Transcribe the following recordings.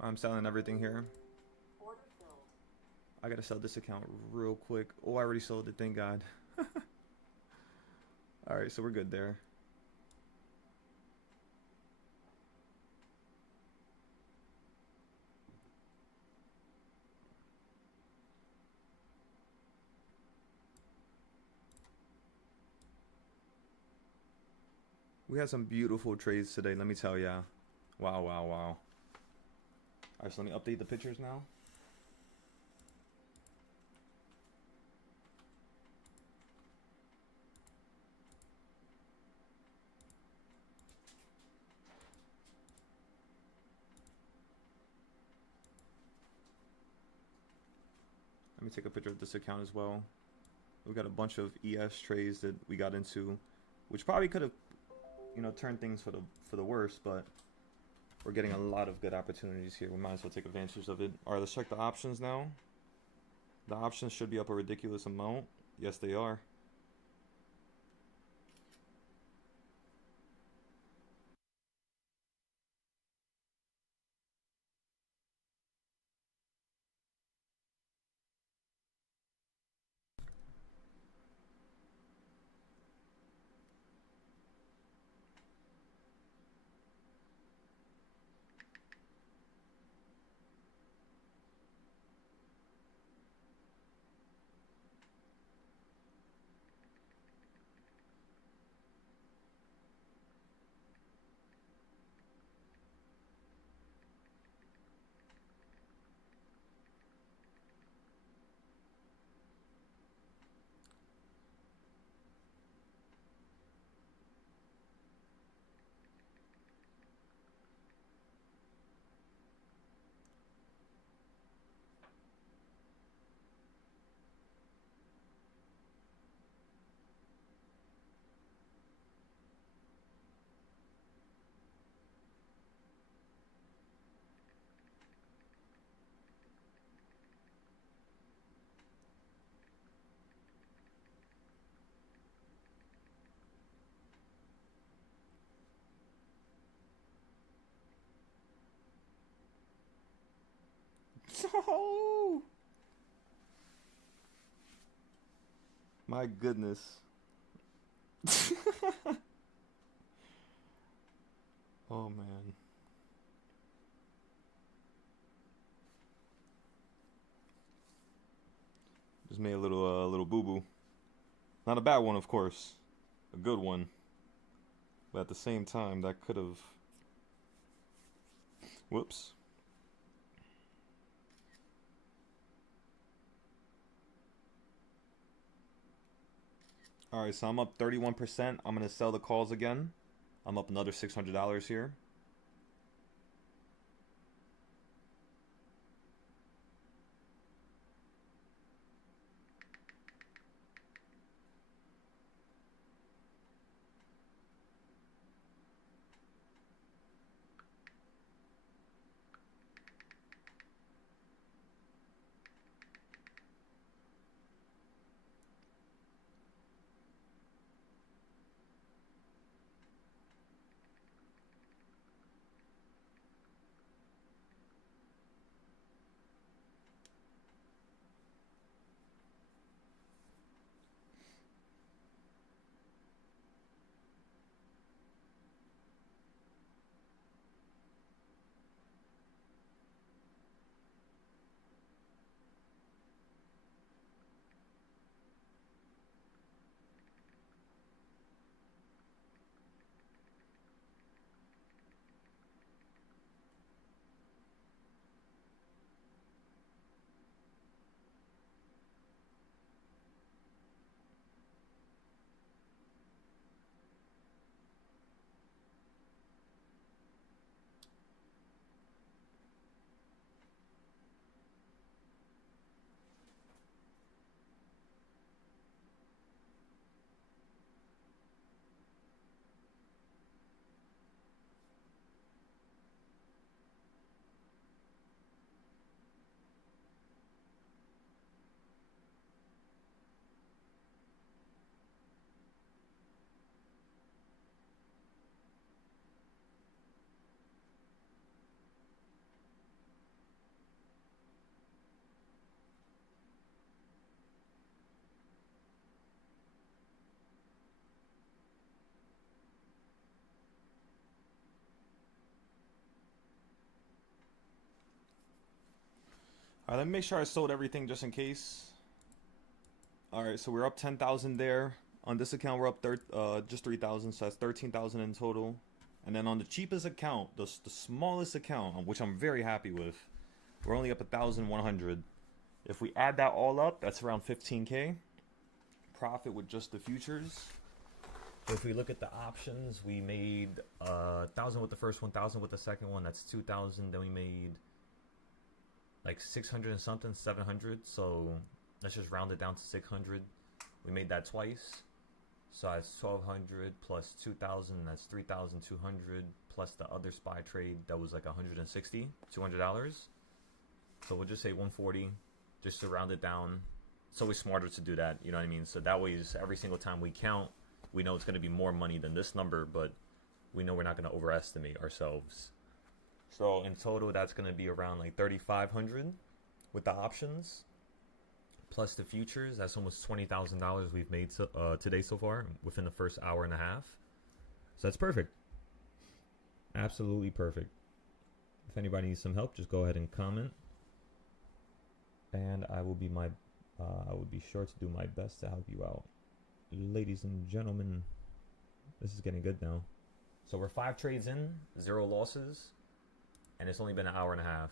I'm selling everything here. I gotta sell this account real quick. Oh, I already sold it, thank God. Alright, so we're good there. We had some beautiful trades today, let me tell ya. Wow, wow, wow. Alright, so let me update the pictures now. Let me take a picture of this account as well. We got a bunch of ES trades that we got into, which probably could have, you know, turned things for the worse, but we're getting a lot of good opportunities here. We might as well take advantage of it. Alright, let's check the options now. The options should be up a ridiculous amount. Yes, they are. No! My goodness. Oh man. Just made a little boo-boo. Not a bad one, of course. A good one. But at the same time, that could have... Whoops. Alright, so I'm up 31%. I'm going to sell the calls again. I'm up another $600 here. All right, let me make sure I sold everything just in case. All right, so we're up 10,000 there. On this account, we're up just 3,000, so that's 13,000 in total. And then on the cheapest account, the smallest account, which I'm very happy with, we're only up 1,100. If we add that all up, that's around 15K profit with just the futures. If we look at the options, we made 1,000 with the first one, 1,000 with the second one. That's 2,000. Then we made like 600 and something, 700. So let's just round it down to 600. We made that twice. So that's 1,200 plus 2,000. That's 3,200 plus the other SPY trade that was like 160, $200. So we'll just say 140, just to round it down. It's always smarter to do that, you know what I mean? So that way, every single time we count, we know it's going to be more money than this number, but we know we're not going to overestimate ourselves. So in total, that's going to be around like 3,500 with the options. Plus the futures, that's almost $20,000 we've made today so far within the first hour and a half. So that's perfect. Absolutely perfect. If anybody needs some help, just go ahead and comment. And I will be sure to do my best to help you out. Ladies and gentlemen, this is getting good now. So we're 5 trades in, 0 losses, and it's only been an hour and a half.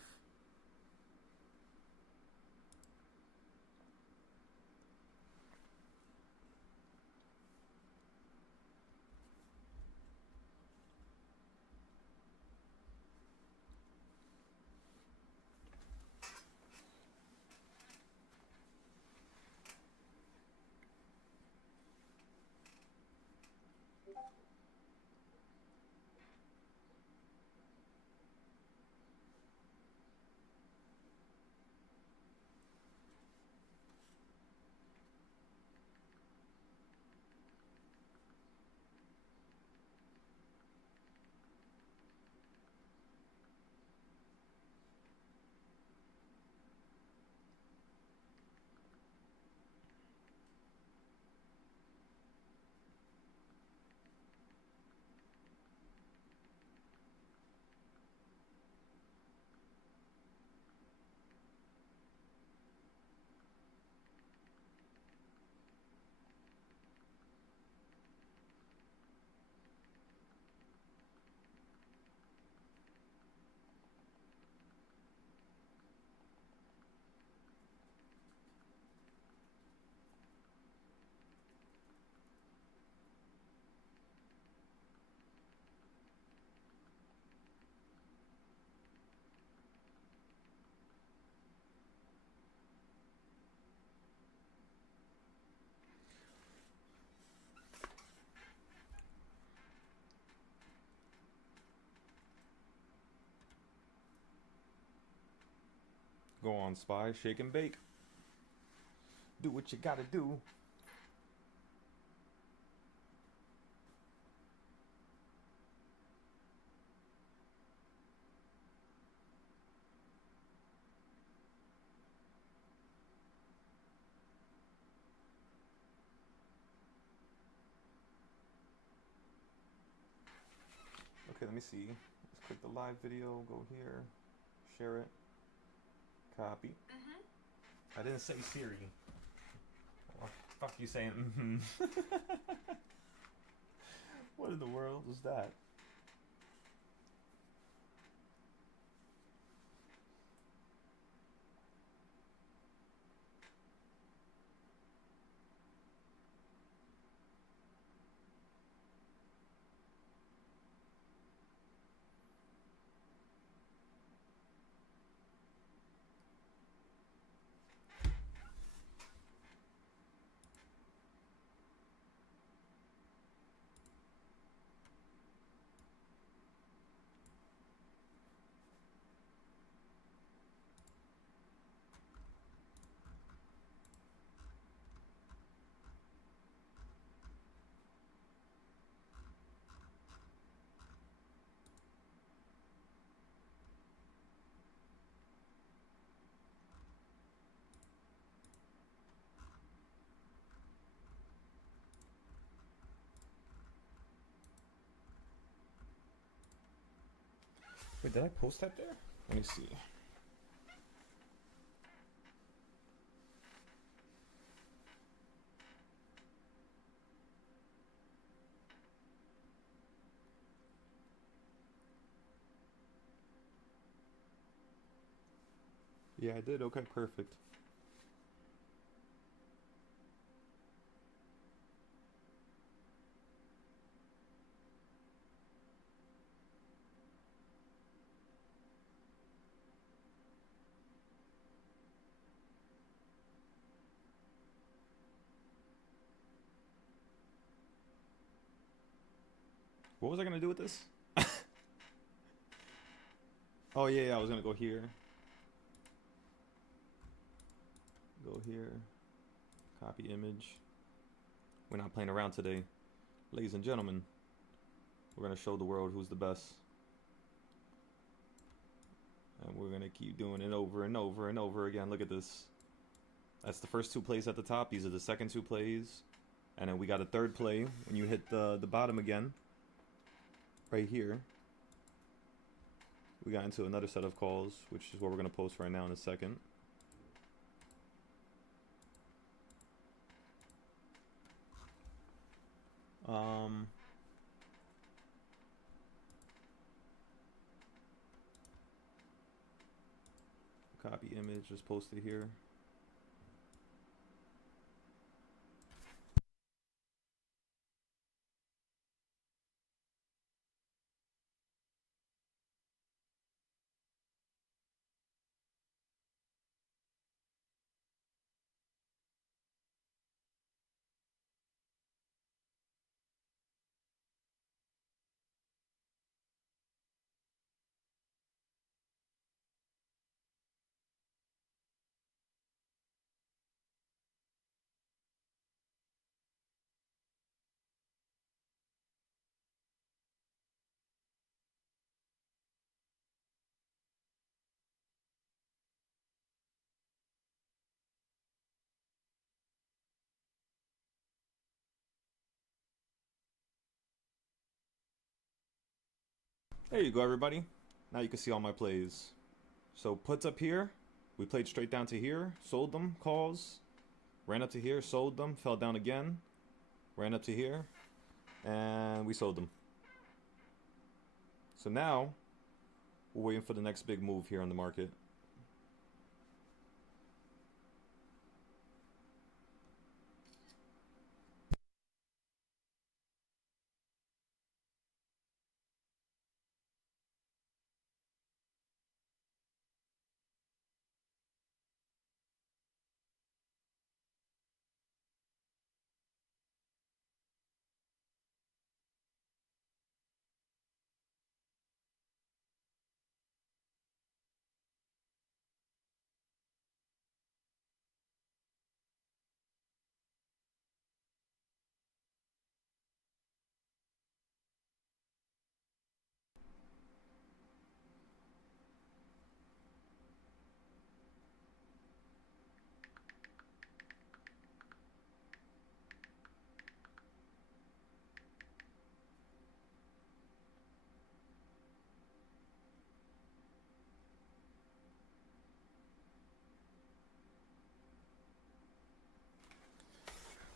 Go on, SPY, shake and bake. Do what you gotta do. Okay, let me see. Let's click the live video, go here, share it, copy. I didn't say Siri. What the fuck you saying? What in the world was that? Wait, did I post that there? Let me see. Yeah, I did. Okay, perfect. What was I gonna do with this? Oh yeah, yeah, I was gonna go here. Go here. Copy image. We're not playing around today. Ladies and gentlemen, we're gonna show the world who's the best. And we're gonna keep doing it over and over and over again. Look at this. That's the first two plays at the top. These are the second two plays. And then we got a third play when you hit the bottom again. Right here. We got into another set of calls, which is what we're gonna post right now in a second. Copy image, just post it here. There you go, everybody. Now you can see all my plays. So puts up here, we played straight down to here, sold them, calls, ran up to here, sold them, fell down again, ran up to here, and we sold them. So now, we're waiting for the next big move here on the market.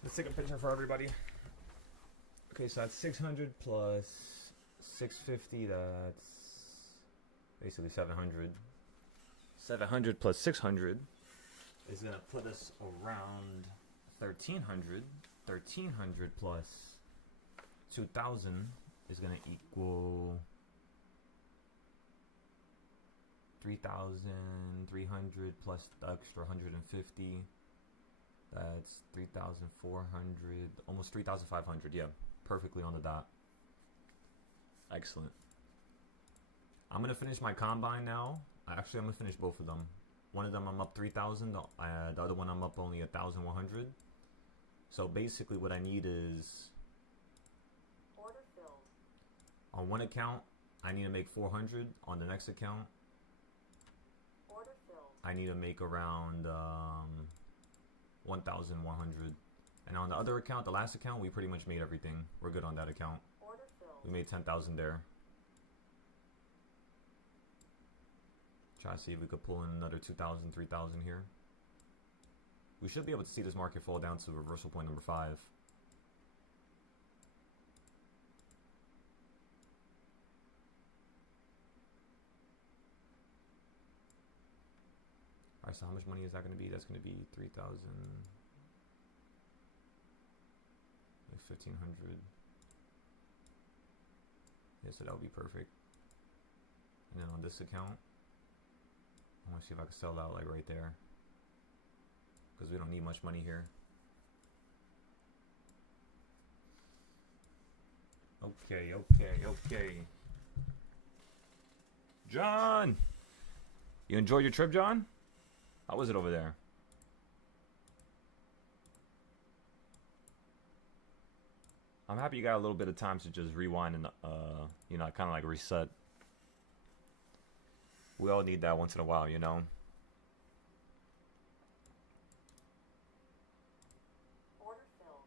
Let's take a picture for everybody. Okay, so that's 600 plus 650, that's basically 700. 700 plus 600 is gonna put us around 1300. 1300 plus 2000 is gonna equal 3,300 plus the extra 150. That's 3,400, almost 3,500. Yeah, perfectly on the dot. Excellent. I'm gonna finish my combine now. Actually, I'm gonna finish both of them. One of them I'm up 3,000. The other one I'm up only 1,100. So basically, what I need is order filled. On one account, I need to make 400. On the next account, order filled. I need to make around 1,100. And on the other account, the last account, we pretty much made everything. We're good on that account. Order filled. We made 10,000 there. Try to see if we could pull in another 2,000, 3,000 here. We should be able to see this market fall down to reversal point number 5. Alright, so how much money is that going to be? That's going to be 3,000, like 1,500. Yeah, so that would be perfect. And then on this account, I want to see if I can sell out like right there, because we don't need much money here. Okay. John! You enjoyed your trip, John? How was it over there? I'm happy you got a little bit of time to just rewind and, you know, kind of like reset. We all need that once in a while, you know? Order filled.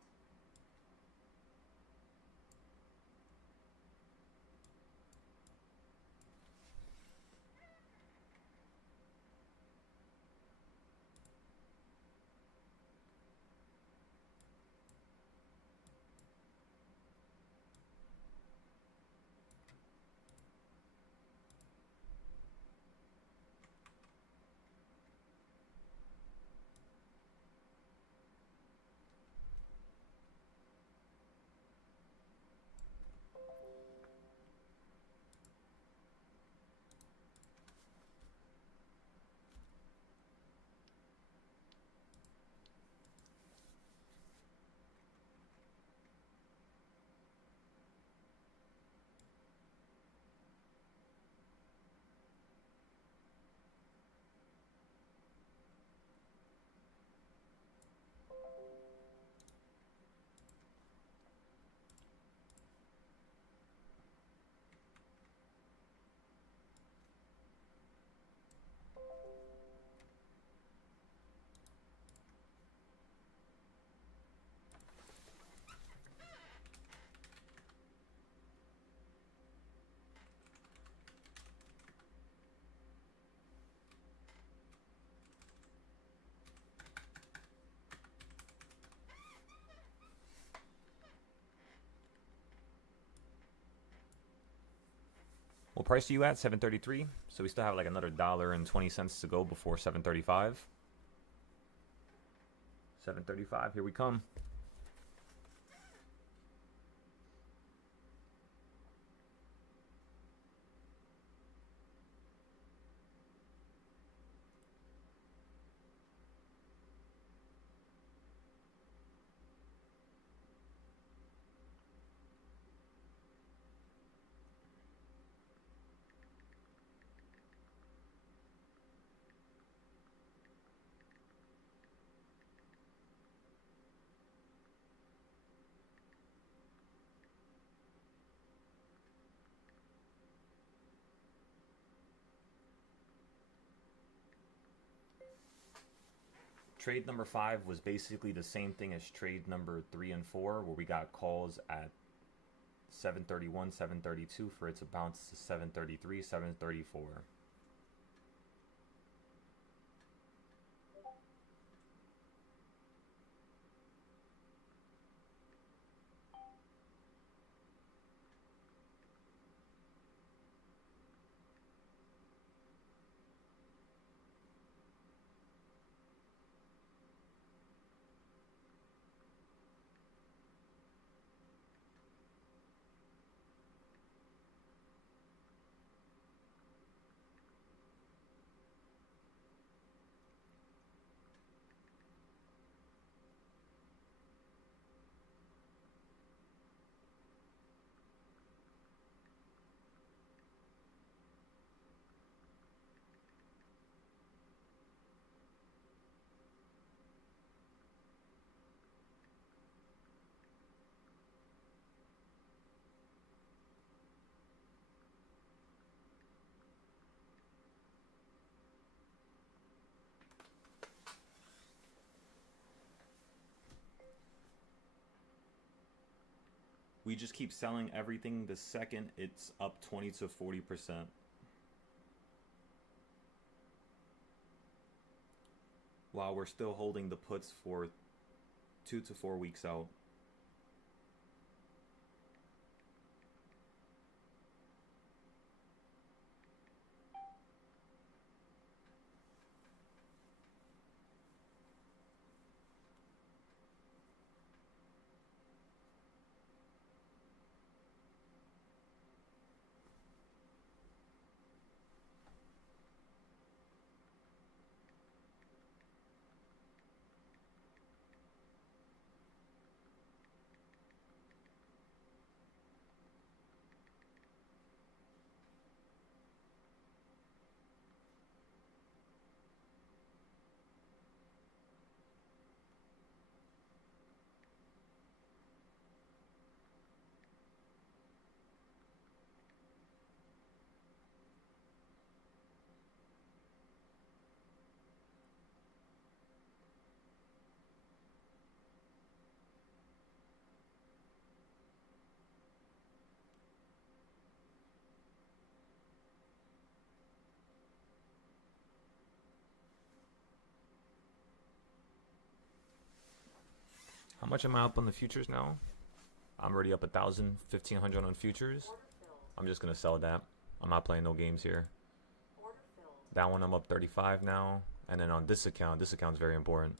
What price are you at? 733. So we still have like another $1.20 to go before 735. 735. Here we come. Trade number 5 was basically the same thing as trade number 3 and 4, where we got calls at 731, 732 for it to bounce to 733, 734. We just keep selling everything the second it's up 20 to 40%. While we're still holding the puts for 2 to 4 weeks out. much am I up on the futures now? I'm already up 1,000, 1,500 on futures. Order filled. I'm just gonna sell that. I'm not playing no games here. Order filled. That one I'm up 35 now. And then on this account's very important.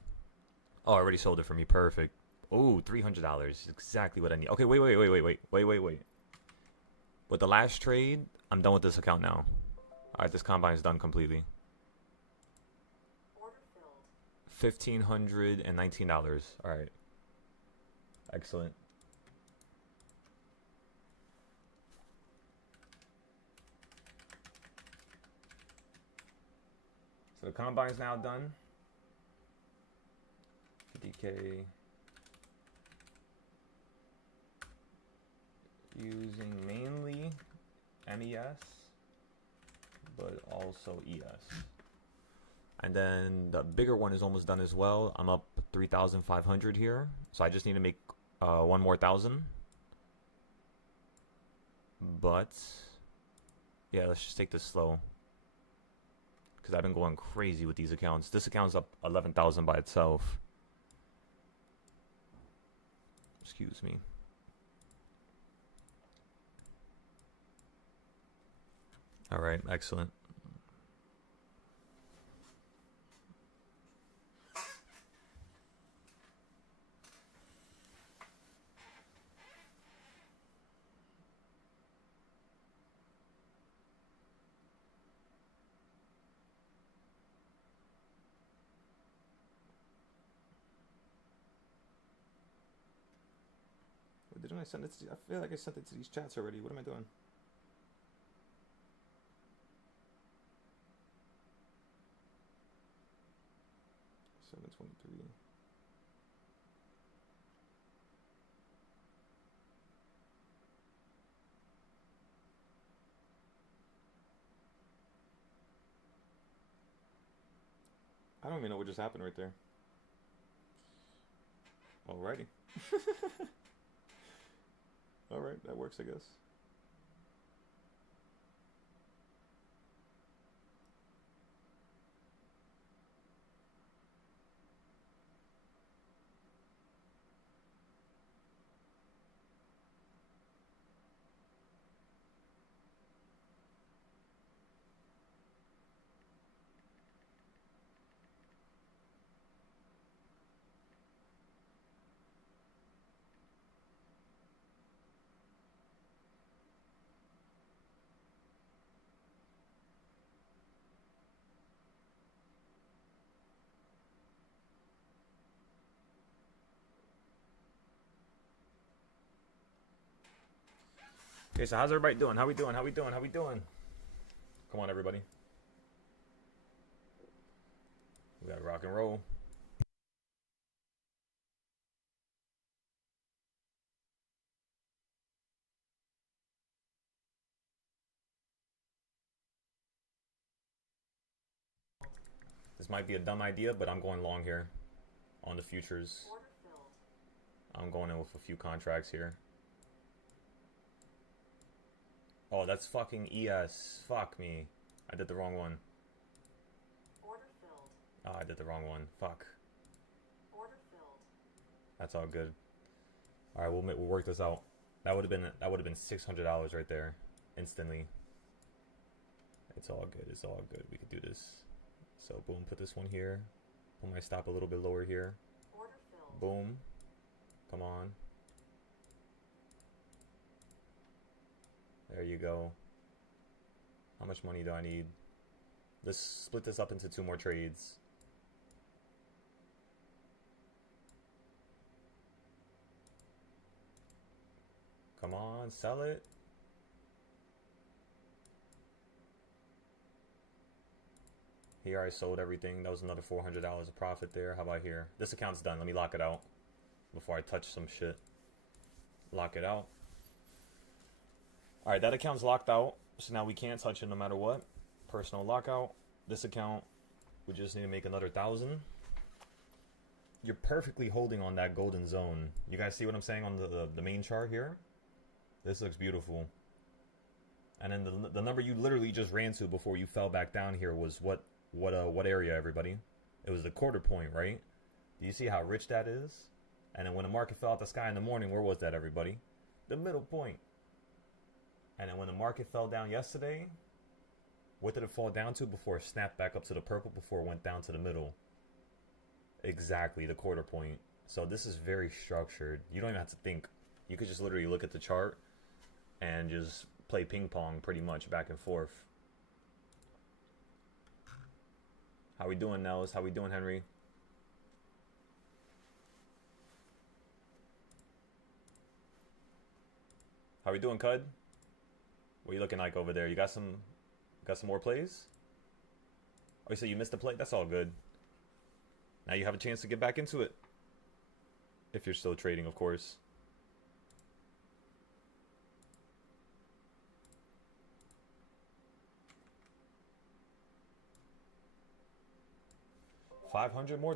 Oh, I already sold it for me. Perfect. Oh, $300. Exactly what I need. Okay, wait. With the last trade, I'm done with this account now. Alright, this combine is done completely. Order filled. $1,519. Alright. Excellent. So the combine's now done. 50K. Using mainly MES, but also ES. And then the bigger one is almost done as well. I'm up 3,500 here. So I just need to make one more 1,000. But yeah, let's just take this slow. Because I've been going crazy with these accounts. This account's up 11,000 by itself. Excuse me. Alright, excellent. Didn't I send it to, I feel like I sent it to these chats already. What am I doing? $723. I don't even know what just happened right there. Alrighty. Alright, that works, I guess. Okay, so how's everybody doing? How we doing? Come on, everybody. We gotta rock and roll. This might be a dumb idea, but I'm going long here on the futures. Order filled. I'm going in with a few contracts here. Oh, that's fucking ES. Fuck me. I did the wrong one. Order filled. Oh, I did the wrong one. Fuck. Order filled. That's all good. All right, we'll work this out. That would have been $600 right there, instantly. It's all good. It's all good. We could do this. So boom, put this one here. Put my stop a little bit lower here. Order filled. Boom. Come on. There you go. How much money do I need? Let's split this up into 2 more trades. Come on, sell it. Here I sold everything. That was another $400 of profit there. How about here? This account's done. Let me lock it out before I touch some shit. Lock it out. Alright, that account's locked out. So now we can't touch it no matter what. Personal lockout. This account, we just need to make another 1,000. You're perfectly holding on that golden zone. You guys see what I'm saying on the main chart here? This looks beautiful. And then the number you literally just ran to before you fell back down here was what area, everybody? It was the quarter point, right? Do you see how rich that is? And then when the market fell out the sky in the morning, where was that, everybody? The middle point. And then when the market fell down yesterday, what did it fall down to before it snapped back up to the purple before it went down to the middle? Exactly, the quarter point. So this is very structured. You don't even have to think. You could just literally look at the chart and just play ping pong pretty much back and forth. How we doing, Nels? How we doing, Henry? How we doing, Cud? What are you looking like over there? You got some more plays? Oh, you said you missed a play? That's all good. Now you have a chance to get back into it. If you're still trading, of course. $500 more.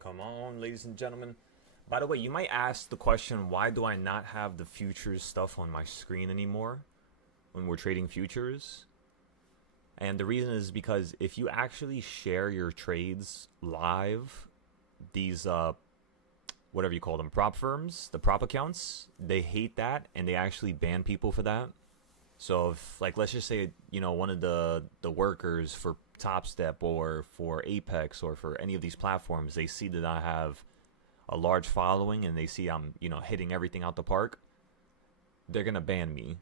Come on, ladies and gentlemen. By the way, you might ask the question, why do I not have the futures stuff on my screen anymore when we're trading futures? And the reason is because if you actually share your trades live, these whatever you call them, prop firms, the prop accounts, they hate that and they actually ban people for that. So if, like, let's just say, you know, one of the workers for Top Step or for Apex or for any of these platforms, they see that I have a large following and they see I'm, you know, hitting everything out the park, they're gonna ban me,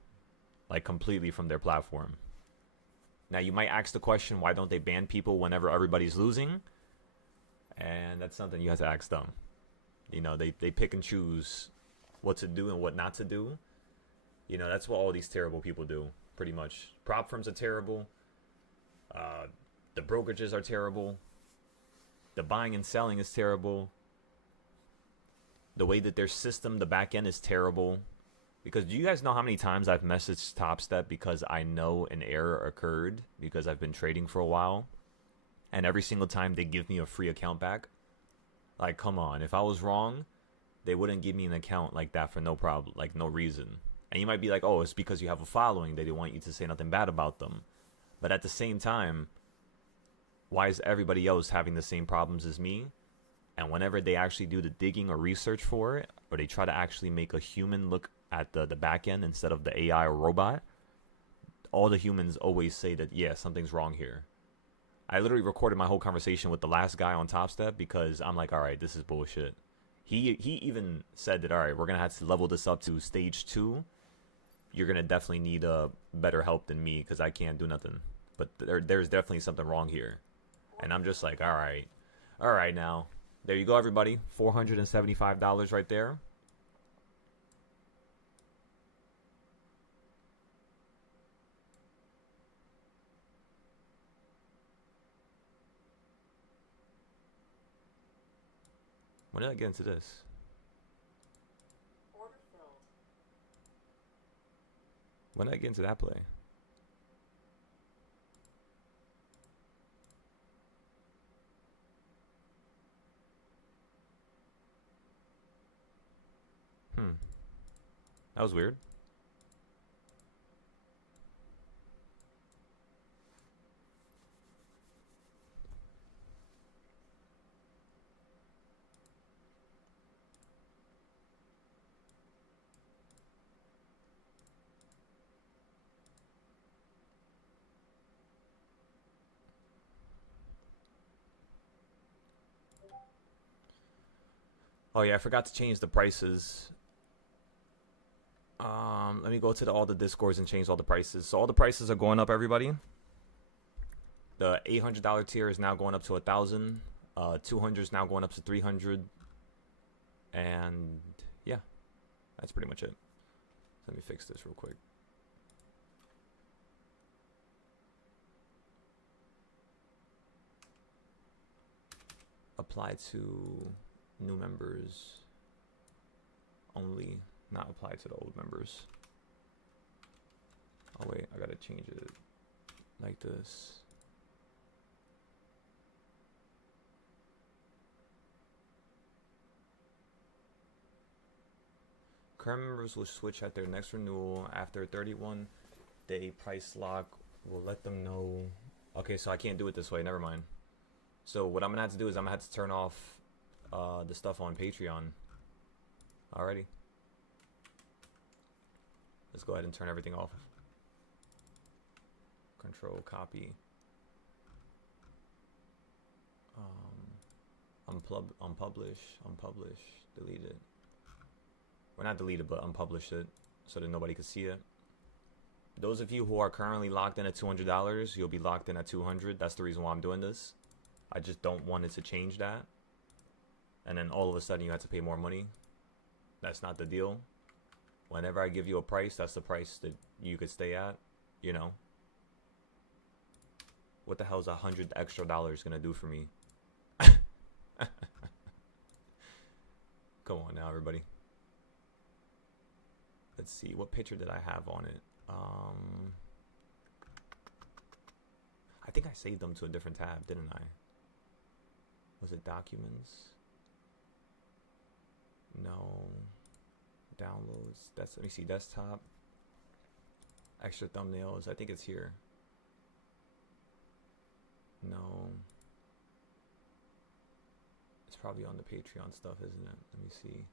like, completely from their platform. Now you might ask the question, why don't they ban people whenever everybody's losing? And that's something you have to ask them. You know, they pick and choose what to do and what not to do. You know, that's what all these terrible people do, pretty much. Prop firms are terrible. The brokerages are terrible. The buying and selling is terrible. The way that their system, the back end, is terrible. Because do you guys know how many times I've messaged Top Step because I know an error occurred because I've been trading for a while? And every single time they give me a free account back. Like, come on. If I was wrong, they wouldn't give me an account like that for no problem, like no reason. And you might be like, oh, it's because you have a following. They don't want you to say nothing bad about them. But at the same time, why is everybody else having the same problems as me? And whenever they actually do the digging or research for it, or they try to actually make a human look at the back end instead of the AI or robot, all the humans always say that, yeah, something's wrong here. I literally recorded my whole conversation with the last guy on Top Step because I'm like, all right, this is bullshit. He even said that, all right, we're going to have to level this up to stage 2. You're going to definitely need better help than me because I can't do nothing. But there's definitely something wrong here. And I'm just like, all right now. There you go, everybody. $475 right there. When did I get into this? Order filled. When did I get into that play? That was weird. Oh yeah, I forgot to change the prices. Let me go to all the Discords and change all the prices. So all the prices are going up, everybody. The $800 tier is now going up to 1,000. 200 is now going up to 300. And yeah, that's pretty much it. Let me fix this real quick. Apply to new members only, not apply to the old members. Oh wait, I gotta change it like this. Current members will switch at their next renewal after 31-day price lock. We'll let them know. Okay, so I can't do it this way. Never mind. So what I'm gonna have to do is I'm gonna have to turn off the stuff on Patreon. Alrighty. Let's go ahead and turn everything off. Control copy. Unpublish, delete it. Well, not delete it, but unpublish it so that nobody can see it. Those of you who are currently locked in at $200, you'll be locked in at 200. That's the reason why I'm doing this. I just don't want it to change that. And then all of a sudden you have to pay more money. That's not the deal. Whenever I give you a price, that's the price that you could stay at, you know. What the hell is $100 extra gonna do for me? Come on now, everybody. Let's see, what picture did I have on it? I think I saved them to a different tab, didn't I? Was it documents? No. Downloads. Let me see, desktop. Extra thumbnails. I think it's here. No. It's probably on the Patreon stuff, isn't it? Let me see.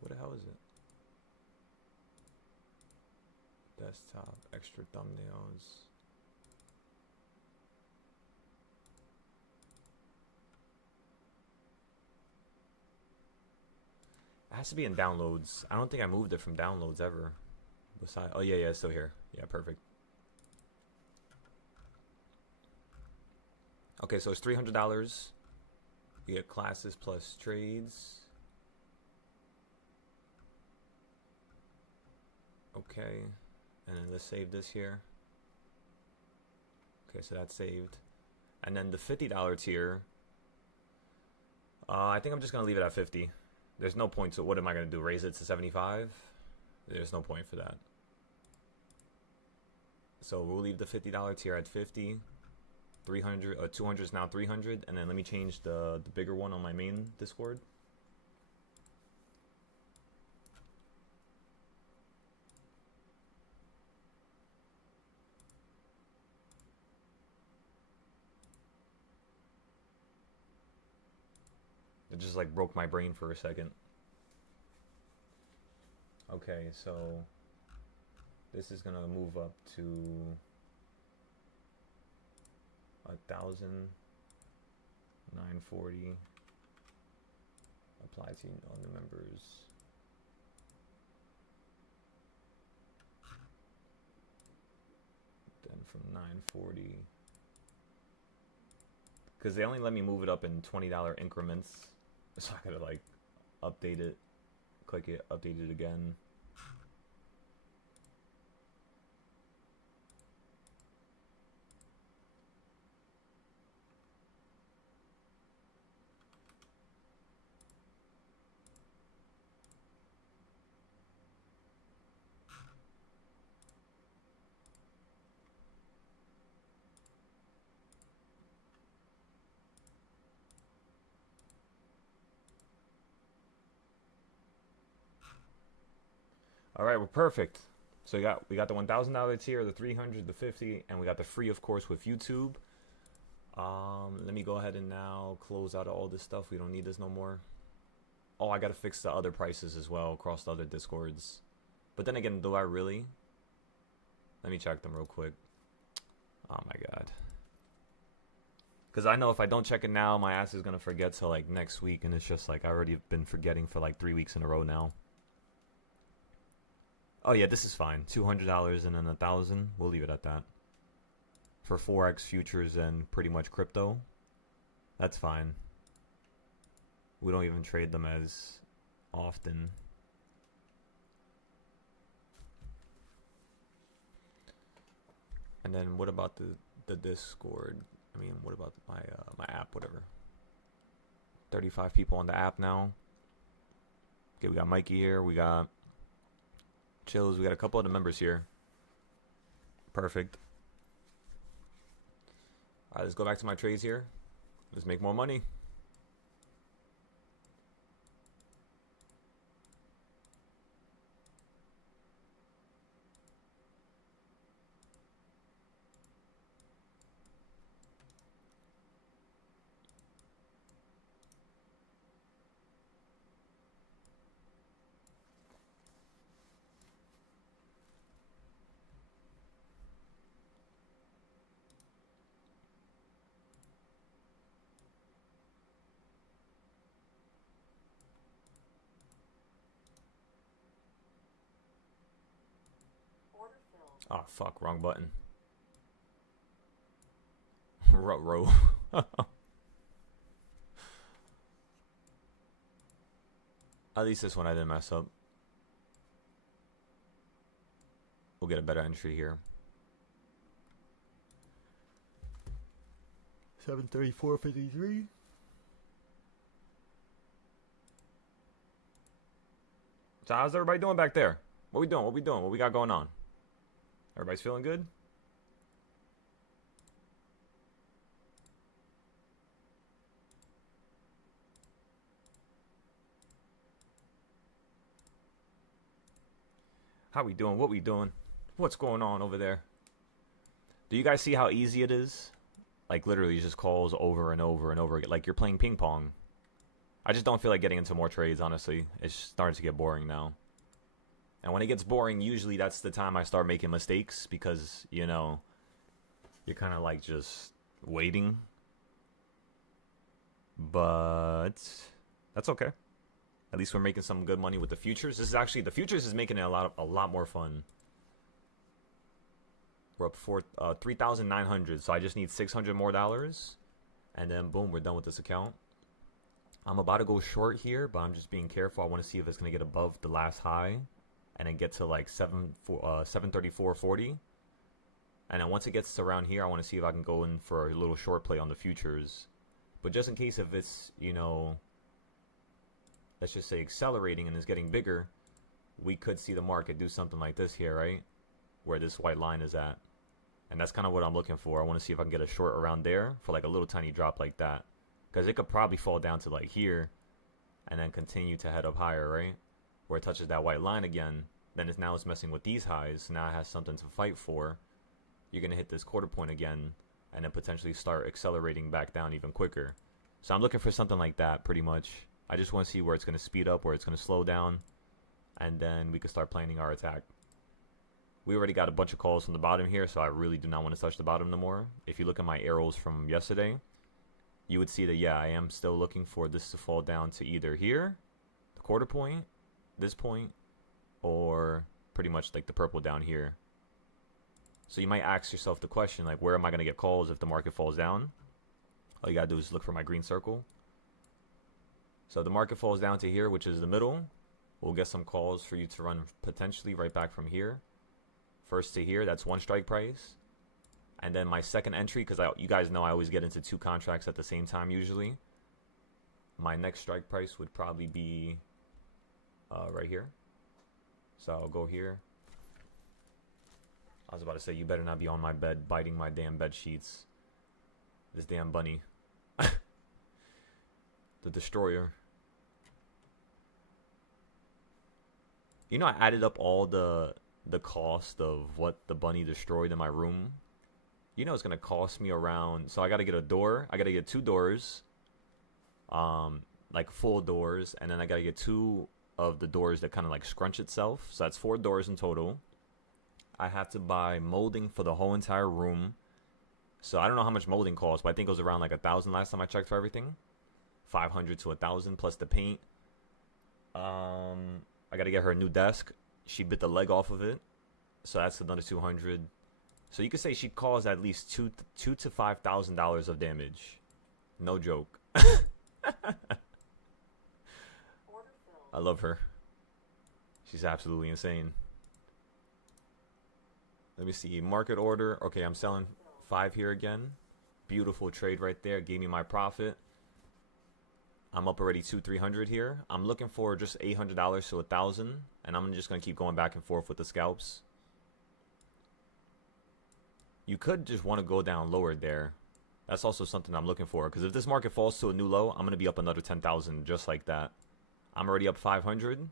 What the hell is it? Desktop, extra thumbnails. It has to be in downloads. I don't think I moved it from downloads ever. Besides, oh yeah, it's still here. Yeah, perfect. Okay, so it's $300. You get classes plus trades. Okay, and then let's save this here. Okay, so that's saved. And then the $50 tier, I think I'm just gonna leave it at 50. There's no point to what am I gonna do? Raise it to 75? There's no point for that. So we'll leave the $50 tier at 50. 300, 200 is now 300, and then let me change the bigger one on my main Discord. It just like broke my brain for a second. Okay, so this is gonna move up to 1,940. Apply to all new members. Then from 940, because they only let me move it up in $20 increments. So I gotta like update it, click it, update it again. All right, we're perfect. So we got the $1,000 tier, the 300, the 50, and we got the free, of course, with YouTube. Let me go ahead and now close out all this stuff. We don't need this no more. Oh, I gotta fix the other prices as well across the other discords. But then again, do I really? Let me check them real quick. Oh my god. Because I know if I don't check it now, my ass is gonna forget till like next week, and it's just like I already been forgetting for like 3 weeks in a row now. Oh yeah, this is fine. $200 and then 1,000. We'll leave it at that. For Forex futures and pretty much crypto. That's fine. We don't even trade them as often. And then what about the Discord? I mean, what about my app, whatever. 35 people on the app now. Okay, we got Mikey here. We got Chills. We got a couple of the members here. Perfect. All right, let's go back to my trades here. Let's make more money. Order filled. Oh, fuck. Wrong button. Row. At least this one I didn't mess up. We'll get a better entry here. 734.53. So how's everybody doing back there? What we doing? What we doing? What we got going on? Everybody's feeling good? How we doing? What we doing? What's going on over there? Do you guys see how easy it is? Like literally just calls over and over and over again. Like you're playing ping pong. I just don't feel like getting into more trades, honestly. It's starting to get boring now. And when it gets boring, usually that's the time I start making mistakes because, you know, you're kind of like just waiting. But that's okay. At least we're making some good money with the futures. This is actually, the futures is making it a lot more fun. We're up for 3,900, so I just need $600 more, and then boom, we're done with this account. I'm about to go short here, but I'm just being careful. I want to see if it's gonna get above the last high, and then get to like 734.40. And then once it gets around here, I want to see if I can go in for a little short play on the futures. But just in case if it's, you know, let's just say accelerating and is getting bigger, we could see the market do something like this here, right? Where this white line is at. And that's kind of what I'm looking for. I want to see if I can get a short around there for like a little tiny drop like that. Because it could probably fall down to like here and then continue to head up higher, right? Where it touches that white line again. Then it's messing with these highs. Now it has something to fight for. You're going to hit this quarter point again and then potentially start accelerating back down even quicker. So I'm looking for something like that pretty much. I just want to see where it's going to speed up, where it's going to slow down. And then we can start planning our attack. We already got a bunch of calls from the bottom here, so I really do not want to touch the bottom no more. If you look at my arrows from yesterday, you would see that, yeah, I am still looking for this to fall down to either here, the quarter point, this point, or pretty much like the purple down here. So you might ask yourself the question, like, where am I going to get calls if the market falls down? All you got to do is look for my green circle. So the market falls down to here, which is the middle. We'll get some calls for you to run potentially right back from here. First to here, that's one strike price. And then my second entry, because you guys know I always get into two contracts at the same time usually. My next strike price would probably be right here. So I'll go here. I was about to say, you better not be on my bed biting my damn bed sheets. This damn bunny. The destroyer. You know, I added up all the cost of what the bunny destroyed in my room. You know it's gonna cost me around, so I gotta get a door. I gotta get 2 doors. Like like full doors, and then I gotta get 2 of the doors that kind of like scrunch itself. So that's 4 doors in total. I have to buy molding for the whole entire room. So I don't know how much molding costs, but I think it was around like 1,000 last time I checked for everything. 500 to 1,000 plus the paint. I gotta get her a new desk. She bit the leg off of it, so that's another 200. So you could say she caused at least $2,000 to $5,000 of damage. No joke. Order filled. I love her. She's absolutely insane. Let me see. Market order. Okay, I'm selling 5 here again. Beautiful trade right there. Gave me my profit. I'm up already 200-300 here. I'm looking for just $800 to 1,000, and I'm just gonna keep going back and forth with the scalps. You could just want to go down lower there. That's also something I'm looking for, because if this market falls to a new low, I'm gonna be up another 10,000 just like that. I'm already up 500.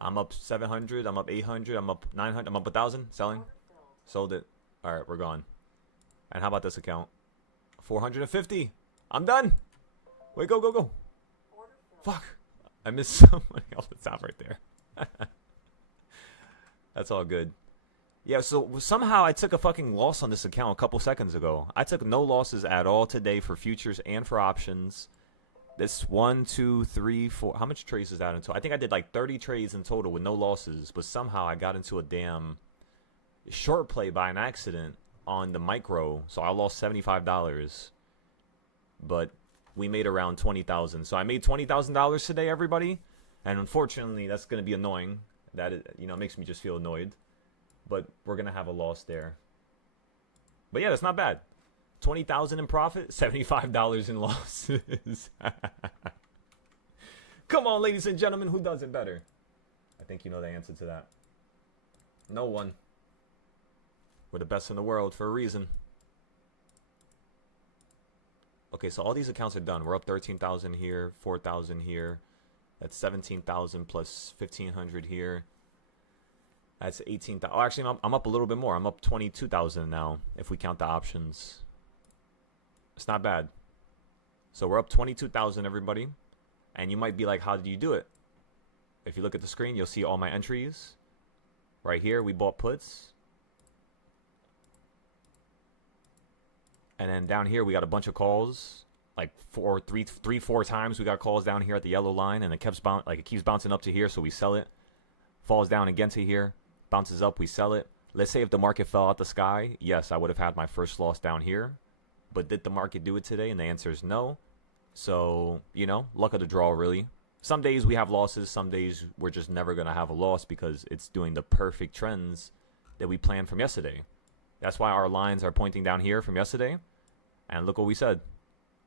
I'm up 700. I'm up 800. I'm up 900. I'm up 1,000. Selling. Order filled. Sold it. All right, we're gone. And how about this account? 450. I'm done. Wait, go, go, go. Order filled. Fuck. I missed somebody off the top right there. That's all good. Yeah, so somehow I took a fucking loss on this account a couple seconds ago. I took no losses at all today for futures and for options. This 1, 2, 3, 4. How much trades is that in total? I think I did like 30 trades in total with no losses. But somehow I got into a damn short play by an accident on the micro, so I lost $75, but we made around 20,000. So I made $20,000 today, everybody, and unfortunately, that's gonna be annoying. That is, you know, makes me just feel annoyed. But we're gonna have a loss there. But yeah, that's not bad. 20,000 in profit, $75 in losses. Come on, ladies and gentlemen, who does it better? I think you know the answer to that. No one. We're the best in the world for a reason. Okay, so all these accounts are done. We're up 13,000 here, 4,000 here. That's 17,000 plus 1,500 here. That's 18,000. Oh, actually, I'm up a little bit more. I'm up 22,000 now if we count the options. It's not bad. So we're up 22,000, everybody. And you might be like, how did you do it? If you look at the screen, you'll see all my entries. Right here, we bought puts. And then down here, we got a bunch of calls, like 4 times we got calls down here at the yellow line, and it keeps bouncing up to here, so we sell it. Falls down again to here, bounces up, we sell it. Let's say if the market fell out the sky, yes, I would have had my first loss down here. But did the market do it today? And the answer is no. So, you know, luck of the draw, really. Some days we have losses. Some days we're just never going to have a loss because it's doing the perfect trends that we planned from yesterday. That's why our lines are pointing down here from yesterday. And look what we said.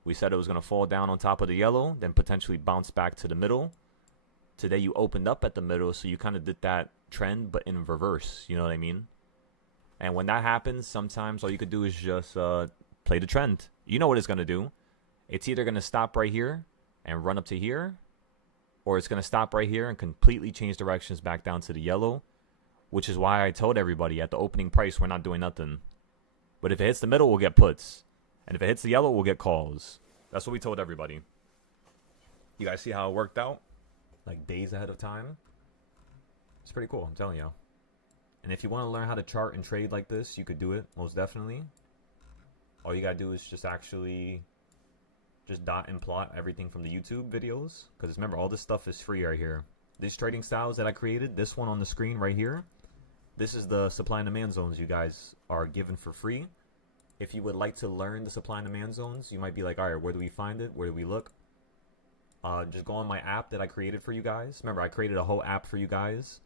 We said it was going to fall down on top of the yellow, then potentially bounce back to the middle. Today you opened up at the middle, so you kind of did that trend, but in reverse. You know what I mean? And when that happens, sometimes all you could do is just play the trend. You know what it's going to do. It's either going to stop right here and run up to here, or it's going to stop right here and completely change directions back down to the yellow, which is why I told everybody at the opening price we're not doing nothing. But if it hits the middle, we'll get puts. And if it hits the yellow, we'll get calls. That's what we told everybody. You guys see how it worked out? Like days ahead of time? It's pretty cool, I'm telling you. And if you want to learn how to chart and trade like this, you could do it, most definitely. All you gotta do is just actually just dot and plot everything from the YouTube videos. Because remember, all this stuff is free right here. These trading styles that I created, this one on the screen right here, this is the supply and demand zones you guys are given for free. If you would like to learn the supply and demand zones, you might be like, all right, where do we find it? Where do we look? Just go on my app that I created for you guys. Remember, I created a whole app for you guys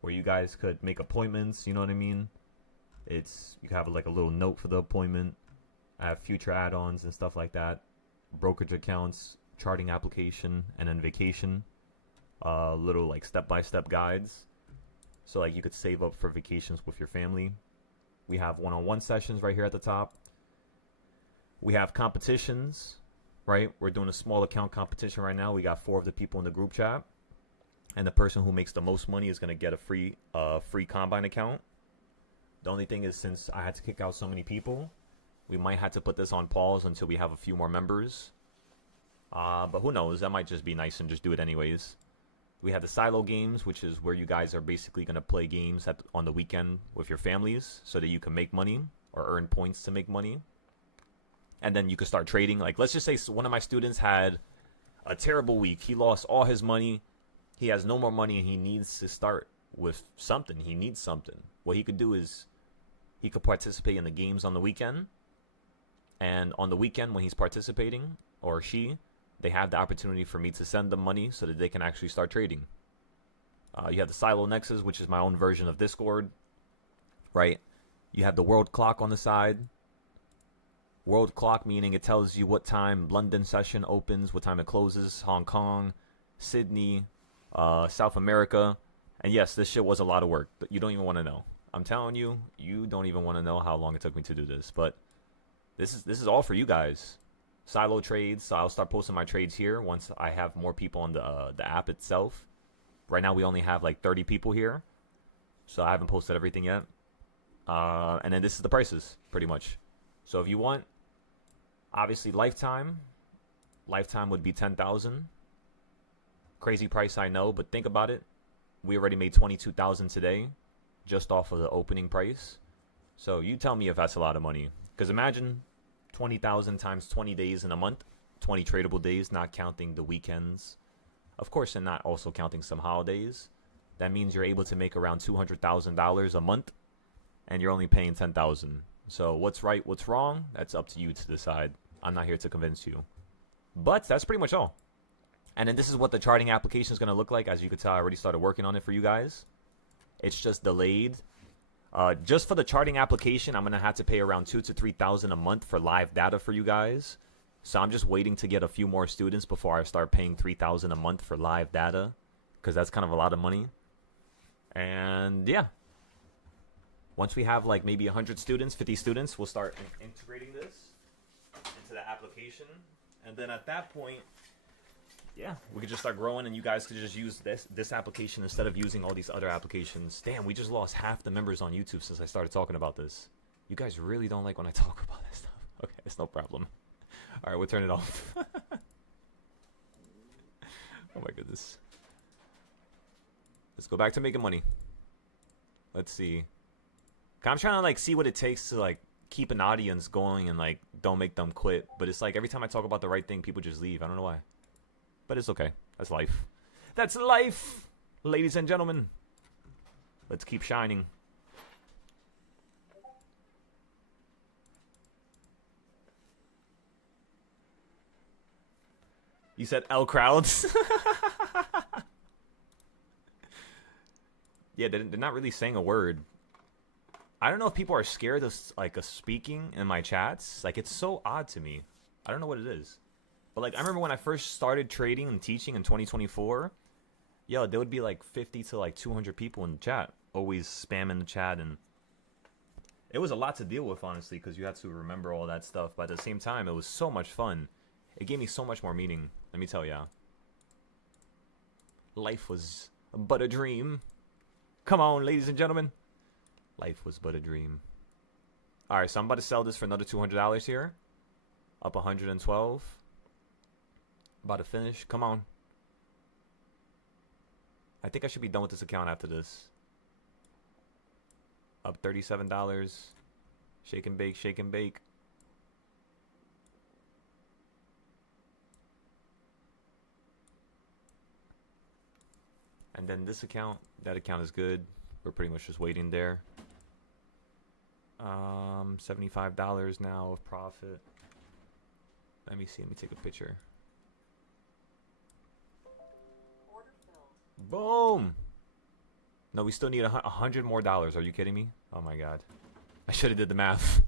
where you guys could make appointments. You know what I mean? You can have like a little note for the appointment. I have future add-ons and stuff like that. Brokerage accounts, charting application, and then vacation. Little like step-by-step guides. So like you could save up for vacations with your family. We have one-on-one sessions right here at the top. We have competitions, right? We're doing a small account competition right now. We got 4 of the people in the group chat. And the person who makes the most money is going to get a free combine account. The only thing is, since I had to kick out so many people, We might have to put this on pause until we have a few more members. But who knows? That might just be nice and just do it anyways. We have the silo games, which is where you guys are basically going to play games on the weekend with your families so that you can make money or earn points to make money. And then you can start trading. Like, let's just say one of my students had a terrible week. He lost all his money. He has no more money and he needs to start with something. He needs something. What he could do is he could participate in the games on the weekend. And on the weekend when he's participating, or she, they have the opportunity for me to send them money so that they can actually start trading. You have the Silo Nexus, which is my own version of Discord, right? You have the World Clock on the side. World Clock meaning it tells you what time London session opens, what time it closes, Hong Kong, Sydney, South America. And yes, this shit was a lot of work, but you don't even want to know. I'm telling you, you don't even want to know how long it took me to do this. But this is all for you guys. Silo trades, so I'll start posting my trades here once I have more people on the app itself. Right now we only have like 30 people here, so I haven't posted everything yet. And then this is the prices, pretty much. So if you want, obviously lifetime would be 10,000. Crazy price, I know, but think about it. We already made 22,000 today, just off of the opening price. So you tell me if that's a lot of money. Because imagine 20,000 times 20 days in a month, 20 tradable days, not counting the weekends, of course, and not also counting some holidays. That means you're able to make around $200,000 a month, and you're only paying 10,000. So what's right, what's wrong? That's up to you to decide. I'm not here to convince you. But that's pretty much all. And then this is what the charting application is going to look like. As you can tell, I already started working on it for you guys. It's just delayed. Just for the charting application, I'm going to have to pay around $2,000 to $3,000 a month for live data for you guys. So I'm just waiting to get a few more students before I start paying $3,000 a month for live data, because that's kind of a lot of money. And yeah, once we have like maybe 100 students, 50 students, we'll start integrating this into the application. And then at that point, yeah, we could just start growing, and you guys could just use this application instead of using all these other applications. Damn, we just lost half the members on YouTube since I started talking about this. You guys really don't like when I talk about this stuff. Okay, it's no problem. All right, we'll turn it off. Oh my goodness. Let's go back to making money. Let's see. I'm trying to like see what it takes to like keep an audience going and like don't make them quit. But it's like every time I talk about the right thing, people just leave. I don't know why. But it's okay. That's life. That's life, ladies and gentlemen. Let's keep shining. You said L crowds? Yeah, they're not really saying a word. I don't know if people are scared of like speaking in my chats. Like, it's so odd to me. I don't know what it is. But like, I remember when I first started trading and teaching in 2024, yo, there would be like 50 to like 200 people in the chat, always spamming the chat, and it was a lot to deal with, honestly, because you had to remember all that stuff. But at the same time, it was so much fun. It gave me so much more meaning. Let me tell ya. Life was but a dream. Come on, ladies and gentlemen. Life was but a dream. All right, so I'm about to sell this for another $200 here. Up 112. About to finish. Come on. I think I should be done with this account after this. Up $37. Shake and bake, shake and bake. And then this account, that account is good. We're pretty much just waiting there. $75 now of profit. Let me see. Let me take a picture. Order filled. Boom! No, we still need $100 more. Are you kidding me? Oh my god. I should have did the math.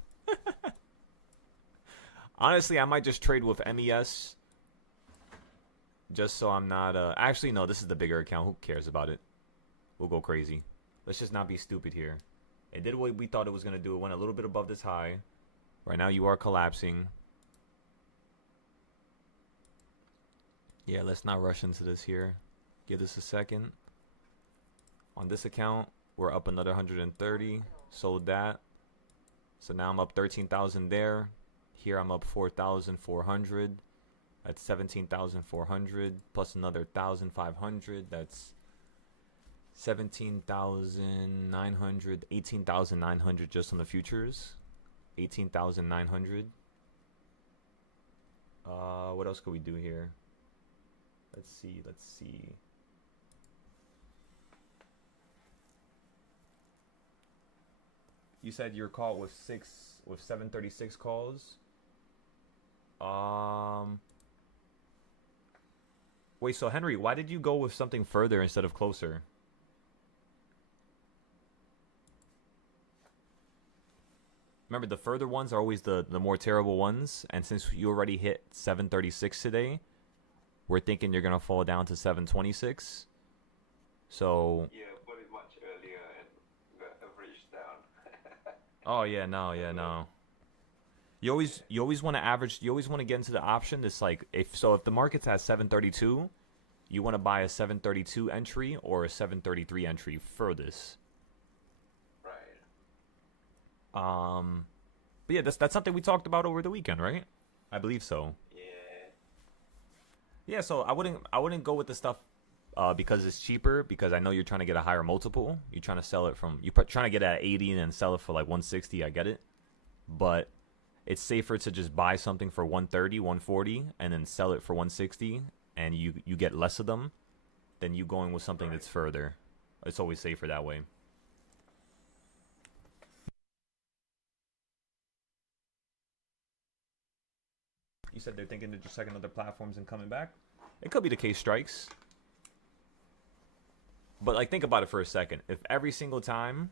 Honestly, I might just trade with MES. Just so I'm not... Actually, no, this is the bigger account. Who cares about it? We'll go crazy. Let's just not be stupid here. It did what we thought it was going to do. It went a little bit above this high. Right now, you are collapsing. Yeah, let's not rush into this here. Give this a second. On this account, we're up another 130. Sold that. So now I'm up 13,000 there. Here I'm up 4,400. That's 17,400 plus another 1,500. That's 17,900, 18,900 just on the futures. 18,900. What else could we do here? Let's see. You said your call was 736 calls. Wait, so Henry, why did you go with something further instead of closer? Remember, the further ones are always the more terrible ones, and since you already hit 736 today, we're thinking you're gonna fall down to 726. So Yeah, put it much earlier and the average down. oh yeah, no. You always want to average. You always want to get into the option that's like if the market's at 732, you want to buy a 732 entry or a 733 entry furthest. Right. But yeah, that's something we talked about over the weekend, right? I believe so. Yeah. Yeah, so I wouldn't go with the stuff because it's cheaper, because I know you're trying to get a higher multiple. You're trying to sell it trying to get it at 80 and then sell it for like 160. I get it, but it's safer to just buy something for 130, 140, and then sell it for 160, and you get less of them than you going with something that's further. It's always safer that way. You said they're thinking of just checking other platforms and coming back. It could be the case, Strikes. But like, think about it for a second. If every single time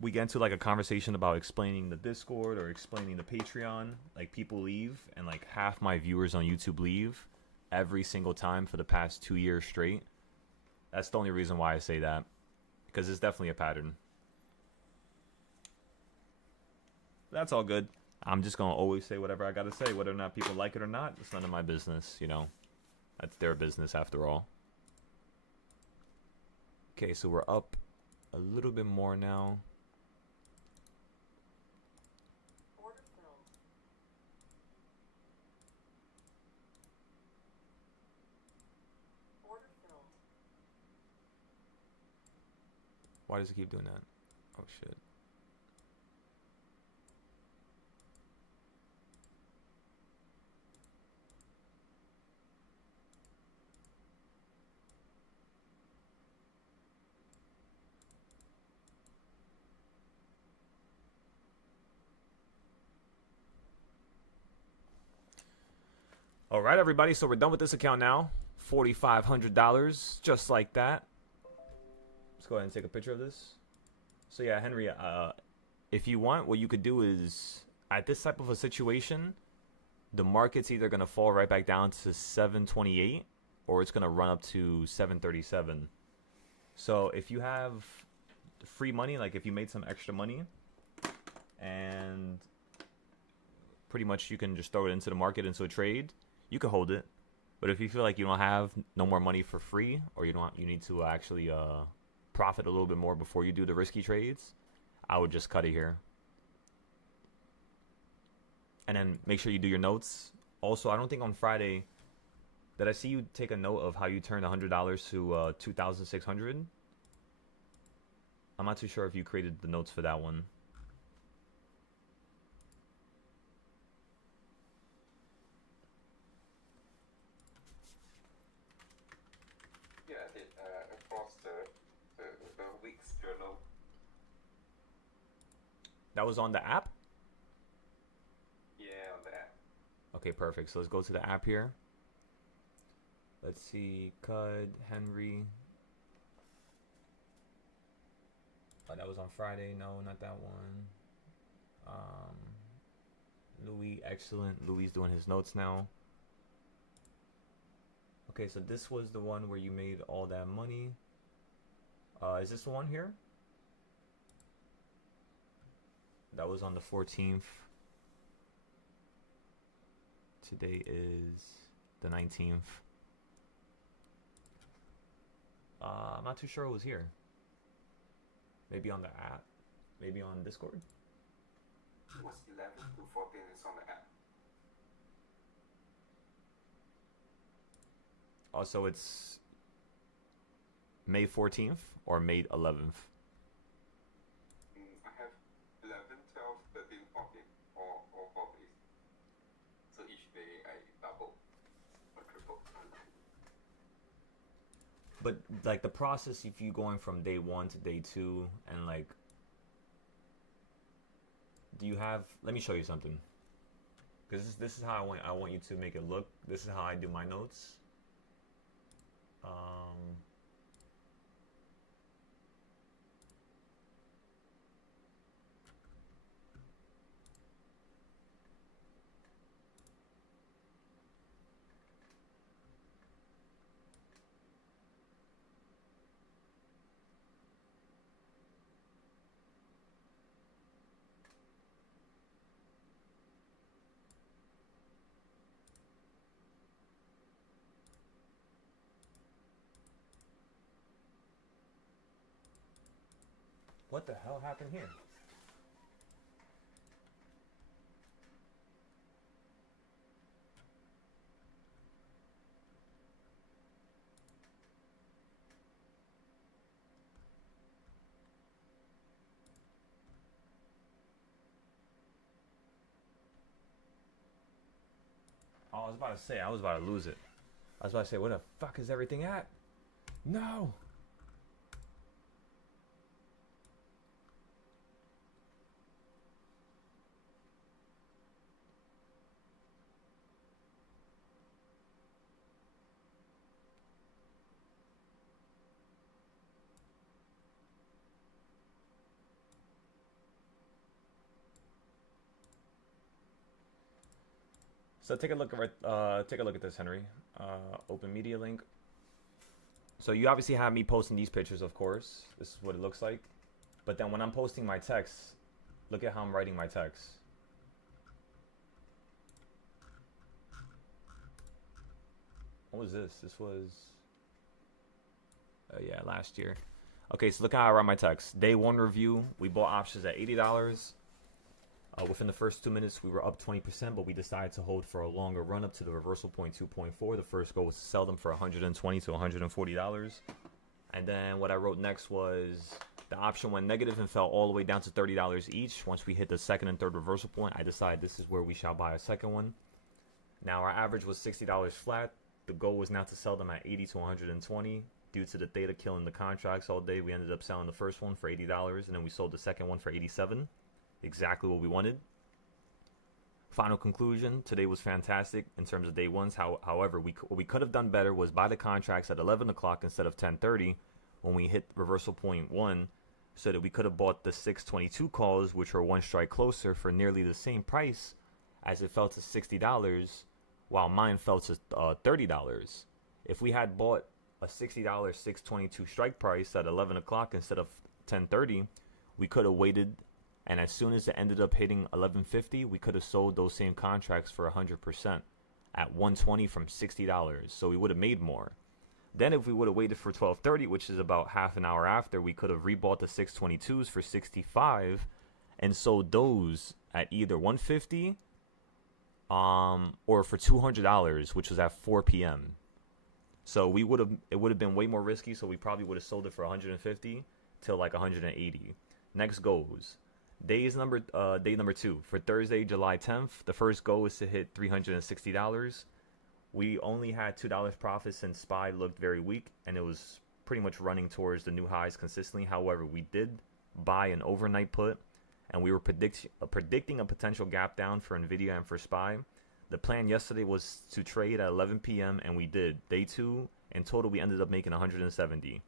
we get into like a conversation about explaining the Discord or explaining the Patreon, like people leave, and like half my viewers on YouTube leave every single time for the past 2 years straight, that's the only reason why I say that, because it's definitely a pattern. That's all good. I'm just gonna always say whatever I gotta say, whether or not people like it or not. It's none of my business, you know. That's their business after all. Okay, so we're up a little bit more now. Order filled. Order filled. Why does it keep doing that? Oh shit. All right, everybody. So we're done with this account now. $4,500, just like that. Let's go ahead and take a picture of this. So yeah, Henry, if you want, what you could do is, at this type of a situation, the market's either going to fall right back down to 728 or it's going to run up to 737. So if you have free money, like if you made some extra money and pretty much you can just throw it into the market, into a trade, you can hold it. But if you feel like you don't have no more money for free, or you need to actually profit a little bit more before you do the risky trades, I would just cut it here. And then make sure you do your notes. Also, I don't think on Friday did I see you take a note of how you turned $100 to 2,600. I'm not too sure if you created the notes for that one. Yeah, I did across the week's journal. That was on the app? Yeah, on the app. Okay, perfect. So let's go to the app here. Let's see. Cud, Henry. Oh, that was on Friday. No, not that one. Louis, excellent. Louis doing his notes now. Okay, so this was the one where you made all that money. Is this the one here? That was on the 14th. Today is the 19th. I'm not too sure it was here. Maybe on the app. Maybe on Discord. was 11 to 14 is on the app. Oh, so it's May 14th or May 11th? I have 11, 12, 13, 14, all 4 days. So each day I double or triple. But like the process, if you going from day 1 to day 2, and like, do you have? Let me show you something. Because this is how I want you to make it look. This is how I do my notes. What the hell happened here? Oh, I was about to say, I was about to lose it. I was about to say, where the fuck is everything at? No! So take a look at this, Henry. Open media link. So you obviously have me posting these pictures, of course. This is what it looks like. But then when I'm posting my text, look at how I'm writing my text. What was this? This was, yeah, last year. Okay, so look how I write my text. Day 1 review. We bought options at $80. Within the first 2 minutes, we were up 20%, but we decided to hold for a longer run up to the reversal point 2.4. The first goal was to sell them for $120 to $140. And then what I wrote next was the option went negative and fell all the way down to $30 each. Once we hit the second and third reversal point, I decided this is where we shall buy a second one. Now our average was $60 flat. The goal was now to sell them at $80 to $120. Due to the theta killing the contracts all day, we ended up selling the first one for $80, and then we sold the second one for $87. Exactly what we wanted. Final conclusion, today was fantastic in terms of day 1s. However, what we could have done better was buy the contracts at 11 o'clock instead of 10:30 when we hit reversal point 1, so that we could have bought the 622 calls, which are one strike closer, for nearly the same price as it fell to $60, while mine fell to $30. If we had bought a $60 622 strike price at 11 o'clock instead of 10:30, we could have waited. And as soon as it ended up hitting 11.50, we could have sold those same contracts for 100% at 120 from $60. So we would have made more. Then if we would have waited for 12.30, which is about half an hour after, we could have rebought the 622s for 65 and sold those at either 150 or for $200, which was at 4 p.m. So it would have been way more risky. So we probably would have sold it for 150 till like 180. Next goes. Day number 2 for Thursday, July 10th. The first goal is to hit $360. We only had $2 profit since SPY looked very weak, and it was pretty much running towards the new highs consistently. However, we did buy an overnight put, and we were predicting a potential gap down for Nvidia and for SPY. The plan yesterday was to trade at 11 p.m. and we did. Day 2, in total, we ended up making 170.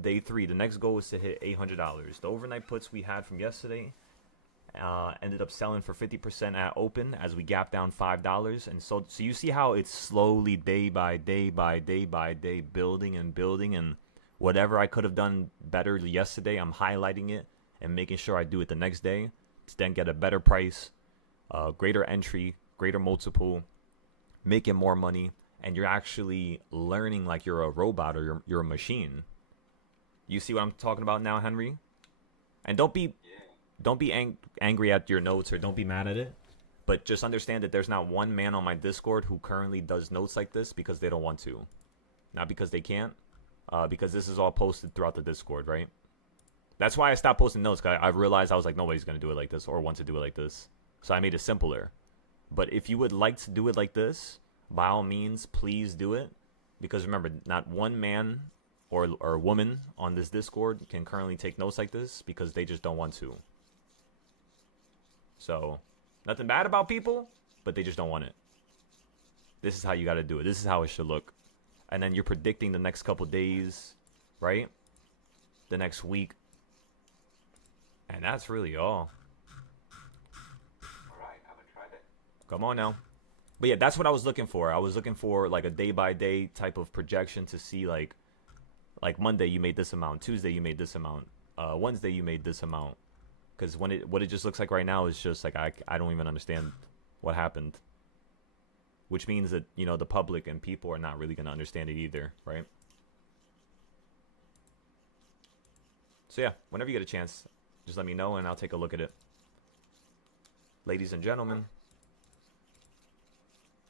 Day 3, the next goal was to hit $800. The overnight puts we had from yesterday ended up selling for 50% at open as we gapped down $5. And so you see how it's slowly day by day by day by day building, and whatever I could have done better yesterday, I'm highlighting it and making sure I do it the next day to then get a better price, greater entry, greater multiple, making more money, and you're actually learning like you're a robot or you're a machine. You see what I'm talking about now, Henry? And don't be don't be angry at your notes or don't be mad at it. But just understand that there's not one man on my Discord who currently does notes like this because they don't want to. Not because they can't. Because this is all posted throughout the Discord, right? That's why I stopped posting notes. Cause I realized I was like, nobody's going to do it like this or want to do it like this. So I made it simpler. But if you would like to do it like this, by all means, please do it. Because remember, not one man or woman on this Discord can currently take notes like this because they just don't want to. So, nothing bad about people, but they just don't want it. This is how you got to do it. This is how it should look. And then you're predicting the next couple days, right? The next week. And that's really all. Alright, I'm gonna try that. Come on now. But yeah, that's what I was looking for. I was looking for like a day-by-day type of projection to see like Monday you made this amount, Tuesday you made this amount, Wednesday you made this amount. Because what it just looks like right now is just like I don't even understand what happened. Which means that, you know, the public and people are not really going to understand it either, right? So yeah, whenever you get a chance, just let me know and I'll take a look at it. Ladies and gentlemen.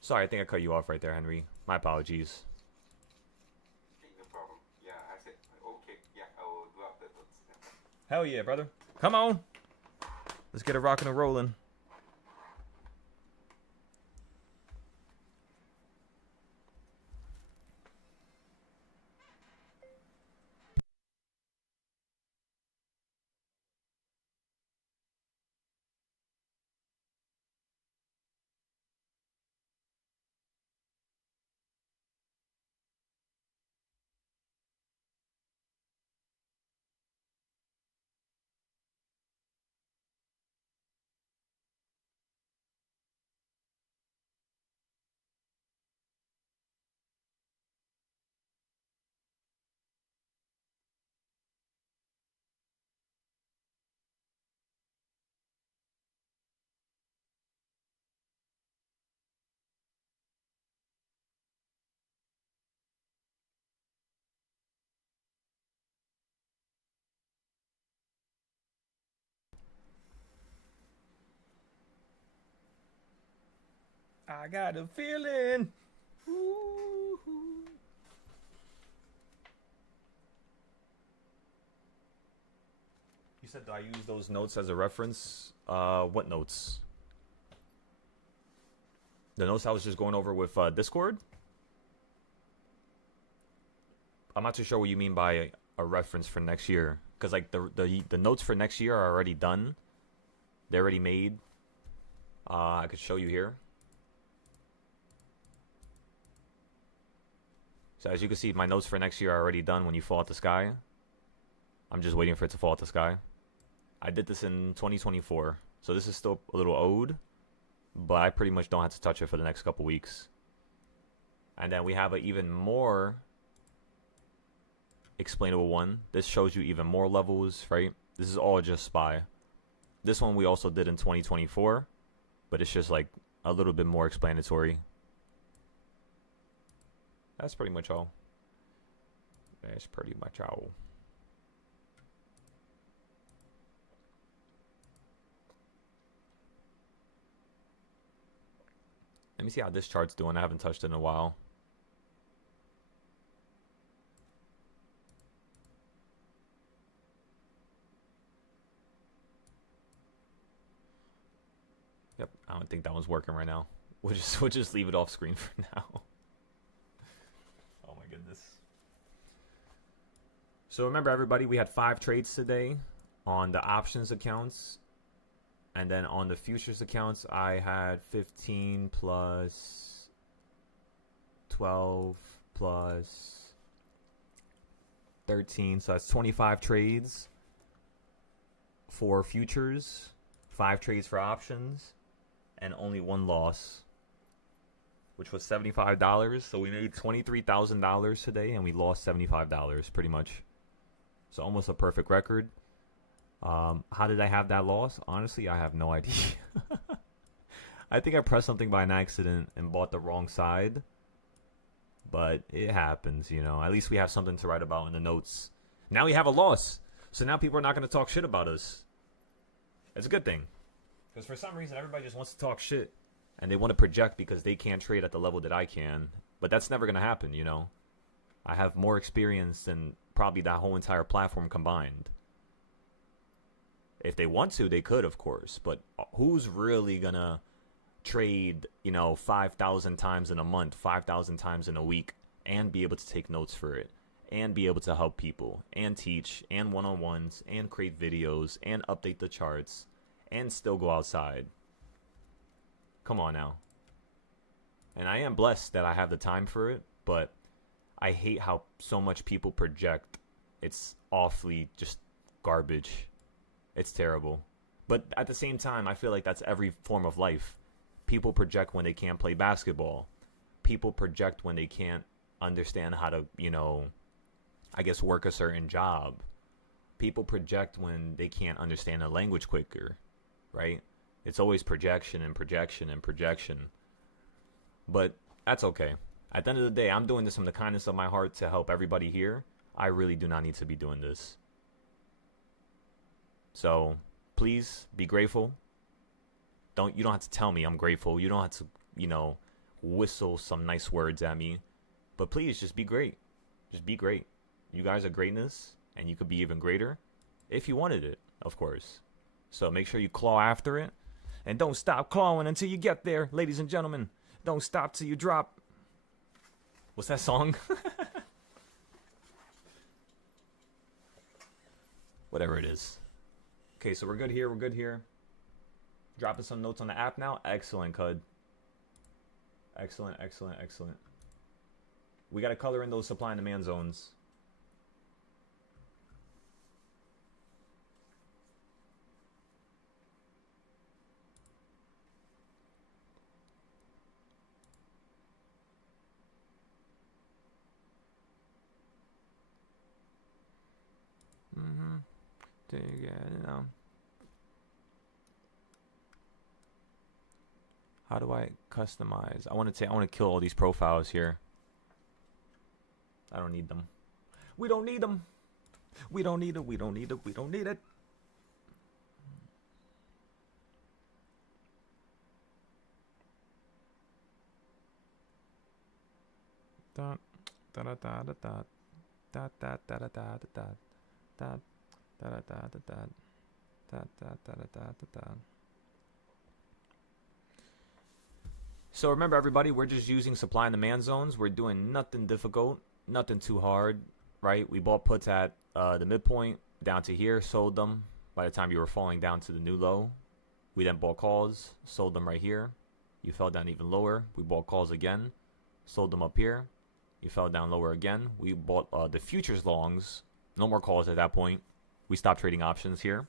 Sorry, I think I cut you off right there, Henry. My apologies. Okay, no problem. Yeah, I said, okay, yeah, I will do up the notes. Yeah. Hell yeah, brother. Come on. Let's get it rocking and rolling. I got a feeling. Ooh. You said, do I use those notes as a reference? What notes? The notes I was just going over with Discord? I'm not too sure what you mean by a reference for next year. Because like the notes for next year are already done. They're already made. I could show you here. So as you can see, my notes for next year are already done when you fall out the sky. I'm just waiting for it to fall out the sky. I did this in 2024. So this is still a little old. But I pretty much don't have to touch it for the next couple weeks. And then we have an even more explainable one. This shows you even more levels, right? This is all just SPY. This one we also did in 2024. But it's just like a little bit more explanatory. That's pretty much all. That's pretty much all. Let me see how this chart's doing. I haven't touched it in a while. Yep, I don't think that one's working right now. We'll just leave it off screen for now. Oh my goodness. So remember everybody, we had 5 trades today on the options accounts. And then on the futures accounts, I had 15 plus 12 plus 13. So that's 25 trades for futures, 5 trades for options, and only 1 loss, which was $75. So we made $23,000 today, and we lost $75 pretty much. So almost a perfect record. How did I have that loss? Honestly, I have no idea. I think I pressed something by an accident and bought the wrong side. But it happens, you know. At least we have something to write about in the notes. Now we have a loss. So now people are not going to talk shit about us. It's a good thing. Because for some reason, everybody just wants to talk shit. And they want to project because they can't trade at the level that I can. But that's never going to happen, you know? I have more experience than probably that whole entire platform combined. If they want to, they could, of course. But who's really going to trade, you know, 5,000 times in a month, 5,000 times in a week, and be able to take notes for it, and be able to help people, and teach, and one-on-ones, and create videos, and update the charts, and still go outside? Come on now. And I am blessed that I have the time for it, but I hate how so much people project. It's awfully just garbage. It's terrible. But at the same time, I feel like that's every form of life. People project when they can't play basketball. People project when they can't understand how to, you know, I guess work a certain job. People project when they can't understand a language quicker, right? It's always projection and projection and projection. But that's okay. At the end of the day, I'm doing this from the kindness of my heart to help everybody here. I really do not need to be doing this. So please be grateful. You don't have to tell me I'm grateful. You don't have to, you know, whistle some nice words at me. But please just be great. Just be great. You guys are greatness, and you could be even greater if you wanted it, of course. So make sure you claw after it. And don't stop clawing until you get there, ladies and gentlemen. Don't stop till you drop. What's that song? Whatever it is. Okay, so we're good here. We're good here. Dropping some notes on the app now. Excellent, Cud. Excellent, excellent, excellent. We got to color in those supply and demand zones. How do I customize? I want to kill all these profiles here. I don't need them. We don't need them. We don't need it. We don't need it. We don't need it. Da da da da da da da da da da da da da da da da da. So remember, everybody, we're just using supply and demand zones. We're doing nothing difficult, nothing too hard, right? We bought puts at the midpoint down to here, sold them by the time you were falling down to the new low. We then bought calls, sold them right here. You fell down even lower. We bought calls again, sold them up here. You fell down lower again. We bought the futures longs. No more calls at that point. We stopped trading options here.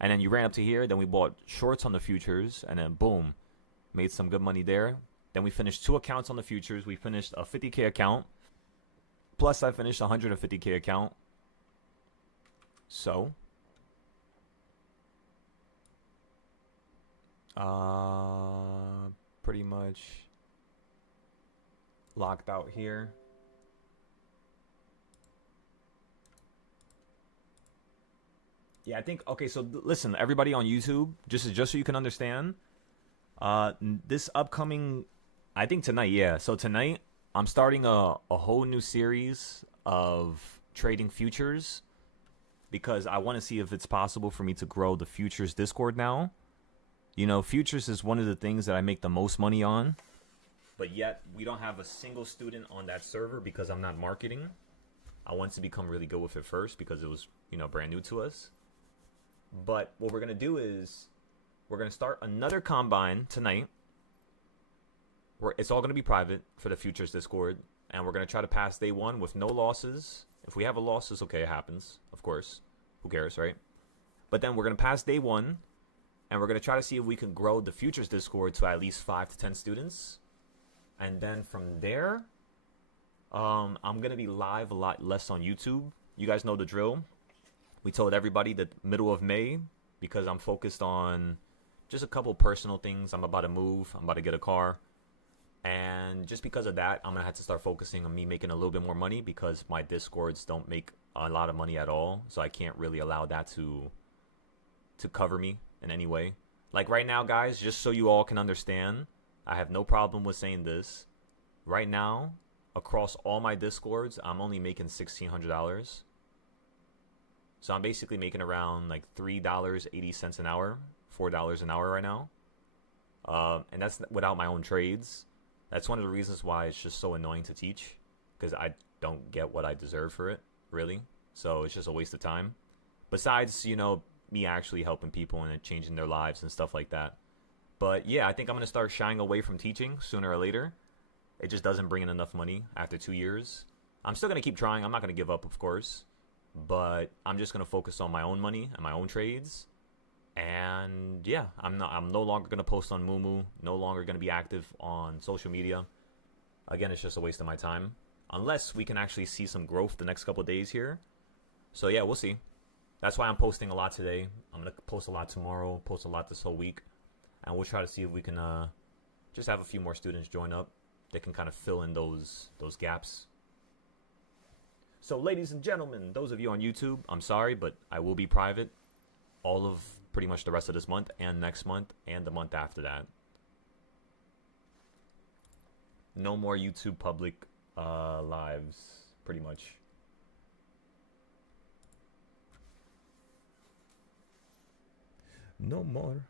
And then you ran up to here. Then we bought shorts on the futures. And then boom, made some good money there. Then we finished 2 accounts on the futures. We finished a 50K account. Plus I finished a 150K account. So pretty much locked out here. Yeah, I think, okay, so listen, everybody on YouTube, just so you can understand, this upcoming, I think tonight, yeah. So tonight, I'm starting a whole new series of trading futures because I want to see if it's possible for me to grow the futures Discord now. You know, futures is one of the things that I make the most money on, but yet we don't have a single student on that server because I'm not marketing. I want to become really good with it first because it was, you know, brand new to us. But what we're going to do is we're going to start another combine tonight. It's all going to be private for the futures Discord. And we're going to try to pass day 1 with no losses. If we have a loss, it's okay. It happens, of course. Who cares, right? But then we're going to pass day 1. And we're going to try to see if we can grow the futures Discord to at least 5 to 10 students. And then from there, I'm going to be live a lot less on YouTube. You guys know the drill. We told everybody that middle of May, because I'm focused on just a couple personal things. I'm about to move. I'm about to get a car. And just because of that, I'm going to have to start focusing on me making a little bit more money because my Discords don't make a lot of money at all. So I can't really allow that to cover me in any way. Like right now, guys, just so you all can understand, I have no problem with saying this. Right now, across all my Discords, I'm only making $1,600. So I'm basically making around like $3.80 an hour, $4 an hour right now. And that's without my own trades. That's one of the reasons why it's just so annoying to teach, because I don't get what I deserve for it, really. So it's just a waste of time. Besides, you know, me actually helping people and changing their lives and stuff like that. But yeah, I think I'm going to start shying away from teaching sooner or later. It just doesn't bring in enough money after 2 years. I'm still going to keep trying. I'm not going to give up, of course. But I'm just going to focus on my own money and my own trades. And yeah, I'm no longer going to post on Mumu, no longer going to be active on social media. Again, it's just a waste of my time. Unless we can actually see some growth the next couple of days here. So yeah, we'll see. That's why I'm posting a lot today. I'm going to post a lot tomorrow, post a lot this whole week. And we'll try to see if we can just have a few more students join up. They can kind of fill in those gaps. So ladies and gentlemen, those of you on YouTube, I'm sorry, but I will be private all of pretty much the rest of this month and next month and the month after that. No more YouTube public lives, pretty much. No more.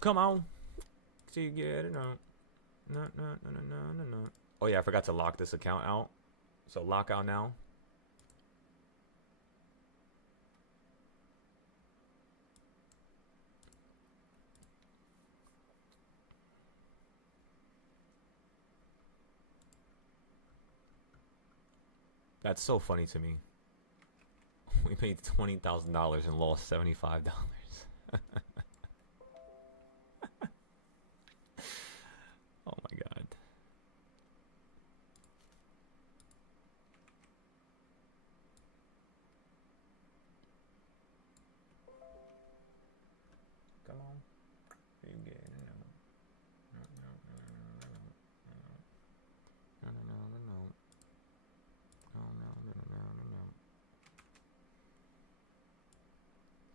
Come on. See, get it out. No. Oh yeah, I forgot to lock this account out. So lock out now. That's so funny to me. We paid $20,000 and lost $75. Oh my god. Come on. You get it.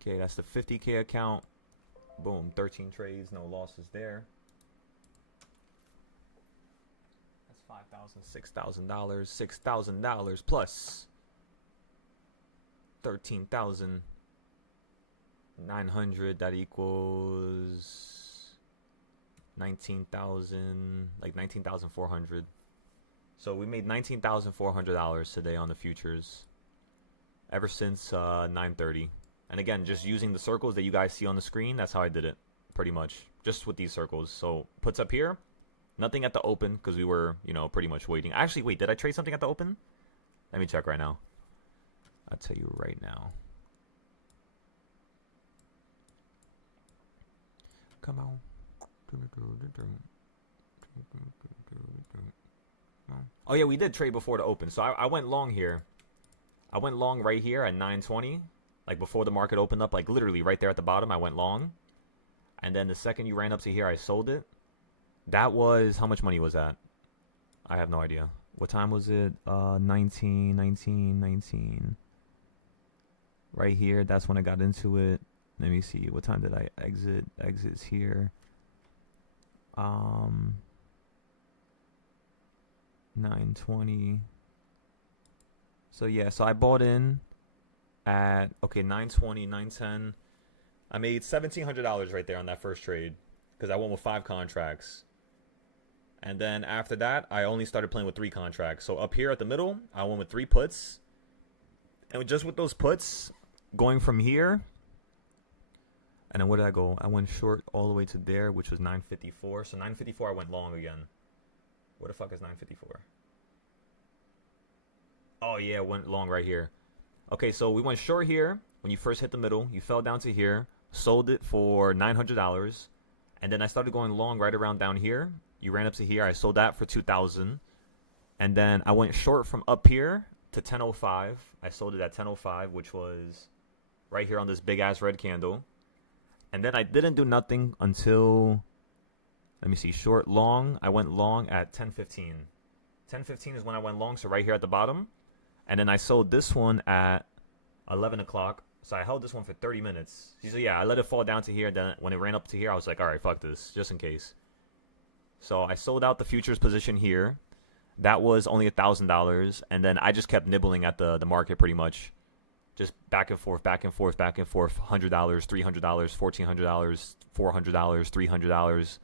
Okay, that's the 50K account. Boom, 13 trades, no losses there. That's $5,000, $6,000, $6,000 plus 13,900. That equals 19,000, like 19,400. So we made $19,400 today on the futures ever since 9:30. And again, just using the circles that you guys see on the screen, that's how I did it, pretty much. Just with these circles. So puts up here, nothing at the open because we were, you know, pretty much waiting. Actually, wait, did I trade something at the open? Let me check right now. I'll tell you right now. Come on. Oh yeah, we did trade before the open. So I went long here. I went long right here at 920. Like before the market opened up, like literally right there at the bottom, I went long. And then the second you ran up to here, I sold it. That was, how much money was that? I have no idea. What time was it? 19. Right here, that's when I got into it. Let me see. What time did I exit? Exits here. 9:20. So yeah, so I bought in at, okay, 9:20, 9:10. I made $1,700 right there on that first trade because I went with 5 contracts. And then after that, I only started playing with 3 contracts. So up here at the middle, I went with 3 puts. And just with those puts, going from here And then where did I go? I went short all the way to there, which was 954. So 954, I went long again. Where the fuck is 954? Oh yeah, went long right here. Okay, so we went short here when you first hit the middle. You fell down to here, sold it for $900, and then I started going long right around down here. You ran up to here. I sold that for $2,000, and then I went short from up here to 1005. I sold it at 1005, which was right here on this big ass red candle. And then I didn't do nothing until, let me see, short, long. I went long at 1015. 1015 is when I went long, so right here at the bottom. And then I sold this one at 11 o'clock. So I held this one for 30 minutes. So yeah, I let it fall down to here. Then when it ran up to here, I was like, all right, fuck this, just in case. So I sold out the futures position here. That was only $1,000. And then I just kept nibbling at the market pretty much. Just back and forth, back and forth, back and forth. $100, $300, $1,400, $400, $300,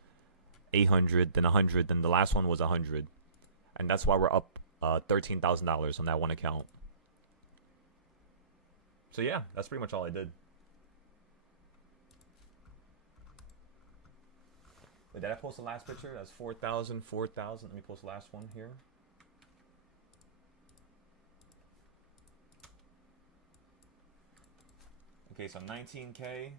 $800, then $100, then the last one was $100, and that's why we're up $13,000 on that one account. So yeah, that's pretty much all I did. Wait, did I post the last picture? That's 4,000, 4,000. Let me post the last one here. Okay, so 19K,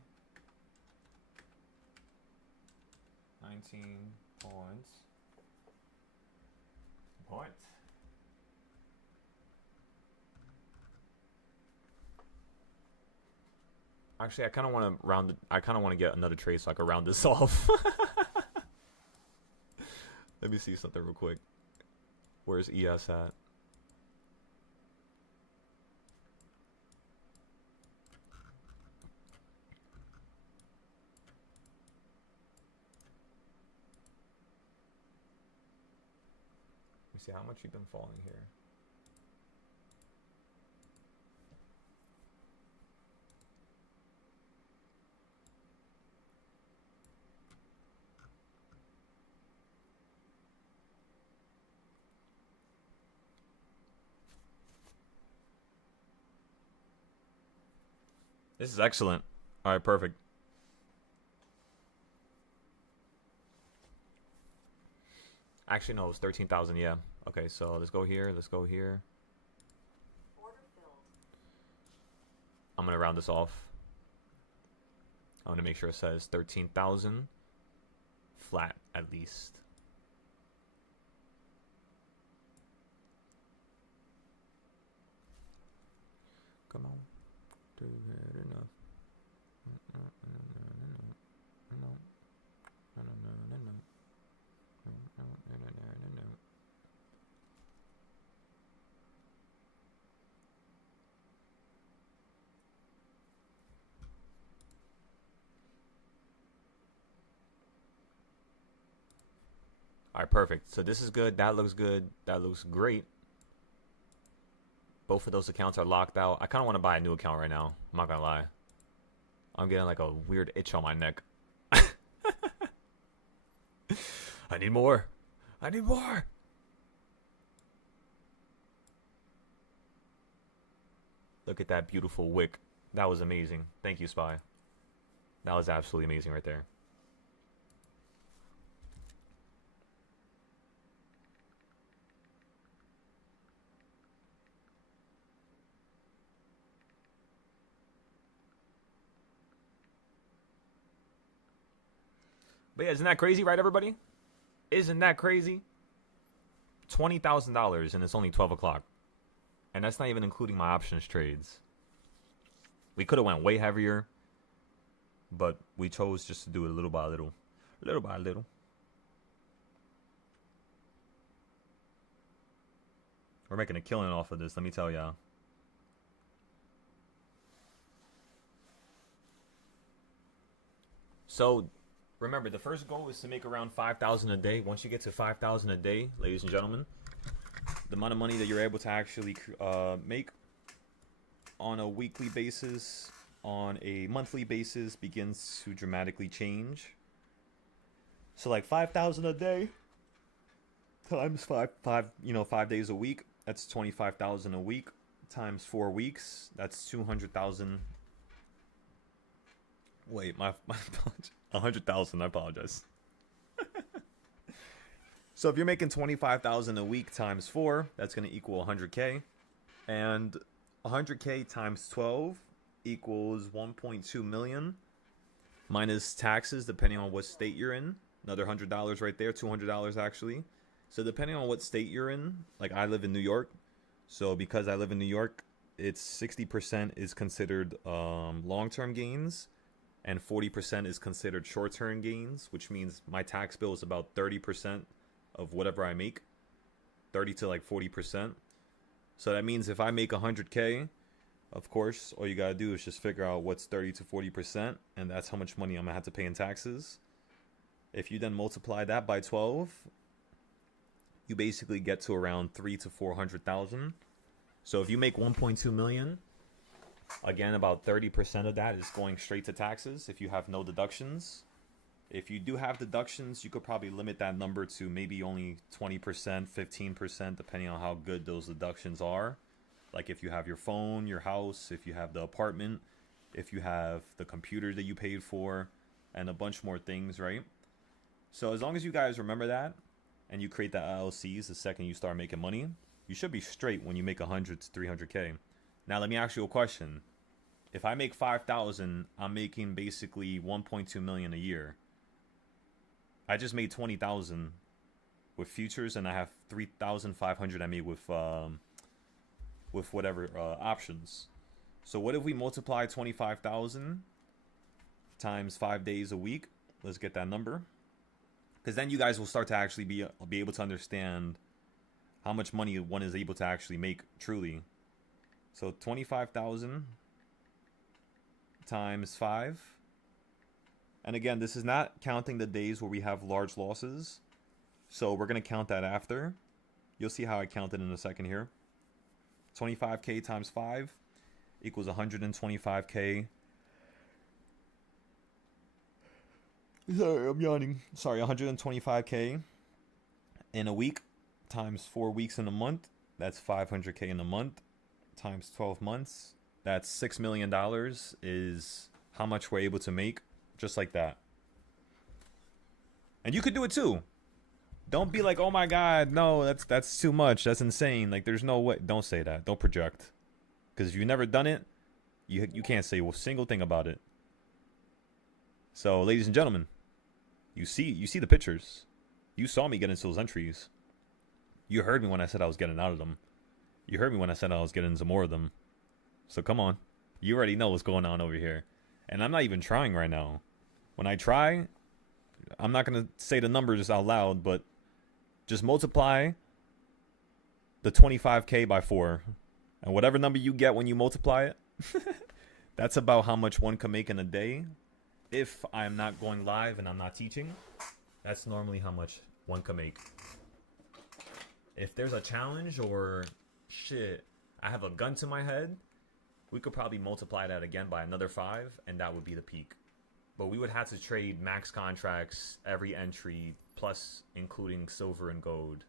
19 points. Actually, I kind of want to round it. I kind of want to get another trade so I can round this off. Let me see something real quick. Where's ES at? See how much you've been falling here. This is excellent. All right, perfect. Actually, no, it was 13,000. Yeah. Okay, so let's go here. Let's go here. Order filled. I'm gonna round this off. I want to make sure it says 13,000 flat at least. Come on, do it enough. All right, perfect. So this is good. That looks good. That looks great. Both of those accounts are locked out. I kind of want to buy a new account right now. I'm not going to lie. I'm getting like a weird itch on my neck. I need more. I need more. Look at that beautiful wick. That was amazing. Thank you, Spy. That was absolutely amazing right there. But yeah, isn't that crazy, right, everybody? Isn't that crazy? $20,000 and it's only 12 o'clock. And that's not even including my options trades. We could have went way heavier, but we chose just to do it little by little. Little by little. We're making a killing off of this, let me tell y'all. So, remember, the first goal is to make around 5,000 a day. Once you get to 5,000 a day, ladies and gentlemen, the amount of money that you're able to actually make on a weekly basis, on a monthly basis, begins to dramatically change. So like 5,000 a day times 5 days a week, that's 25,000 a week, times 4 weeks, that's 200,000 Wait, my 100,000. I apologize. So if you're making 25,000 a week times 4, that's going to equal 100K, and 100K times 12 equals 1.2 million minus taxes depending on what state you're in. Another $100 right there, $200 actually. So depending on what state you're in, like I live in New York, so because I live in New York, it's 60% is considered long-term gains, and 40% is considered short-term gains, which means my tax bill is about 30% of whatever I make, 30 to like 40%. So that means if I make 100K, of course, all you gotta do is just figure out what's 30 to 40%, and that's how much money I'm gonna have to pay in taxes. If you then multiply that by 12, you basically get to around 3 to 400,000. So if you make 1.2 million, again, about 30% of that is going straight to taxes if you have no deductions. If you do have deductions, you could probably limit that number to maybe only 20%, 15%, depending on how good those deductions are. Like if you have your phone, your house, if you have the apartment, if you have the computer that you paid for, and a bunch more things, right? So as long as you guys remember that, and you create the LLCs the second you start making money, you should be straight when you make 100 to 300K. Now let me ask you a question. If I make 5,000, I'm making basically 1.2 million a year. I just made 20,000 with futures, and I have 3,500 I made with whatever options. So what if we multiply 25,000 times 5 days a week? Let's get that number, because then you guys will start to actually be able to understand how much money one is able to actually make truly. So 25,000 times 5. And again, this is not counting the days where we have large losses. So we're going to count that after. You'll see how I count it in a second here. 25K times 5 equals 125K. Sorry, I'm yawning. Sorry, 125K in a week times 4 weeks in a month. That's 500K in a month times 12 months. That's $6 million is how much we're able to make. Just like that. And you could do it too. Don't be like, oh my god, no, that's too much, that's insane, like there's no way. Don't say that. Don't project, because if you've never done it, you can't say a single thing about it. So ladies and gentlemen, you see the pictures. You saw me get into those entries. You heard me when I said I was getting out of them. You heard me when I said I was getting into more of them. So come on, you already know what's going on over here. And I'm not even trying right now. When I try, I'm not going to say the numbers out loud, but just multiply the 25K by 4. And whatever number you get when you multiply it, that's about how much one can make in a day. If I'm not going live and I'm not teaching, that's normally how much one can make. If there's a challenge or shit, I have a gun to my head, we could probably multiply that again by another 5, and that would be the peak. But we would have to trade max contracts every entry, plus including silver and gold.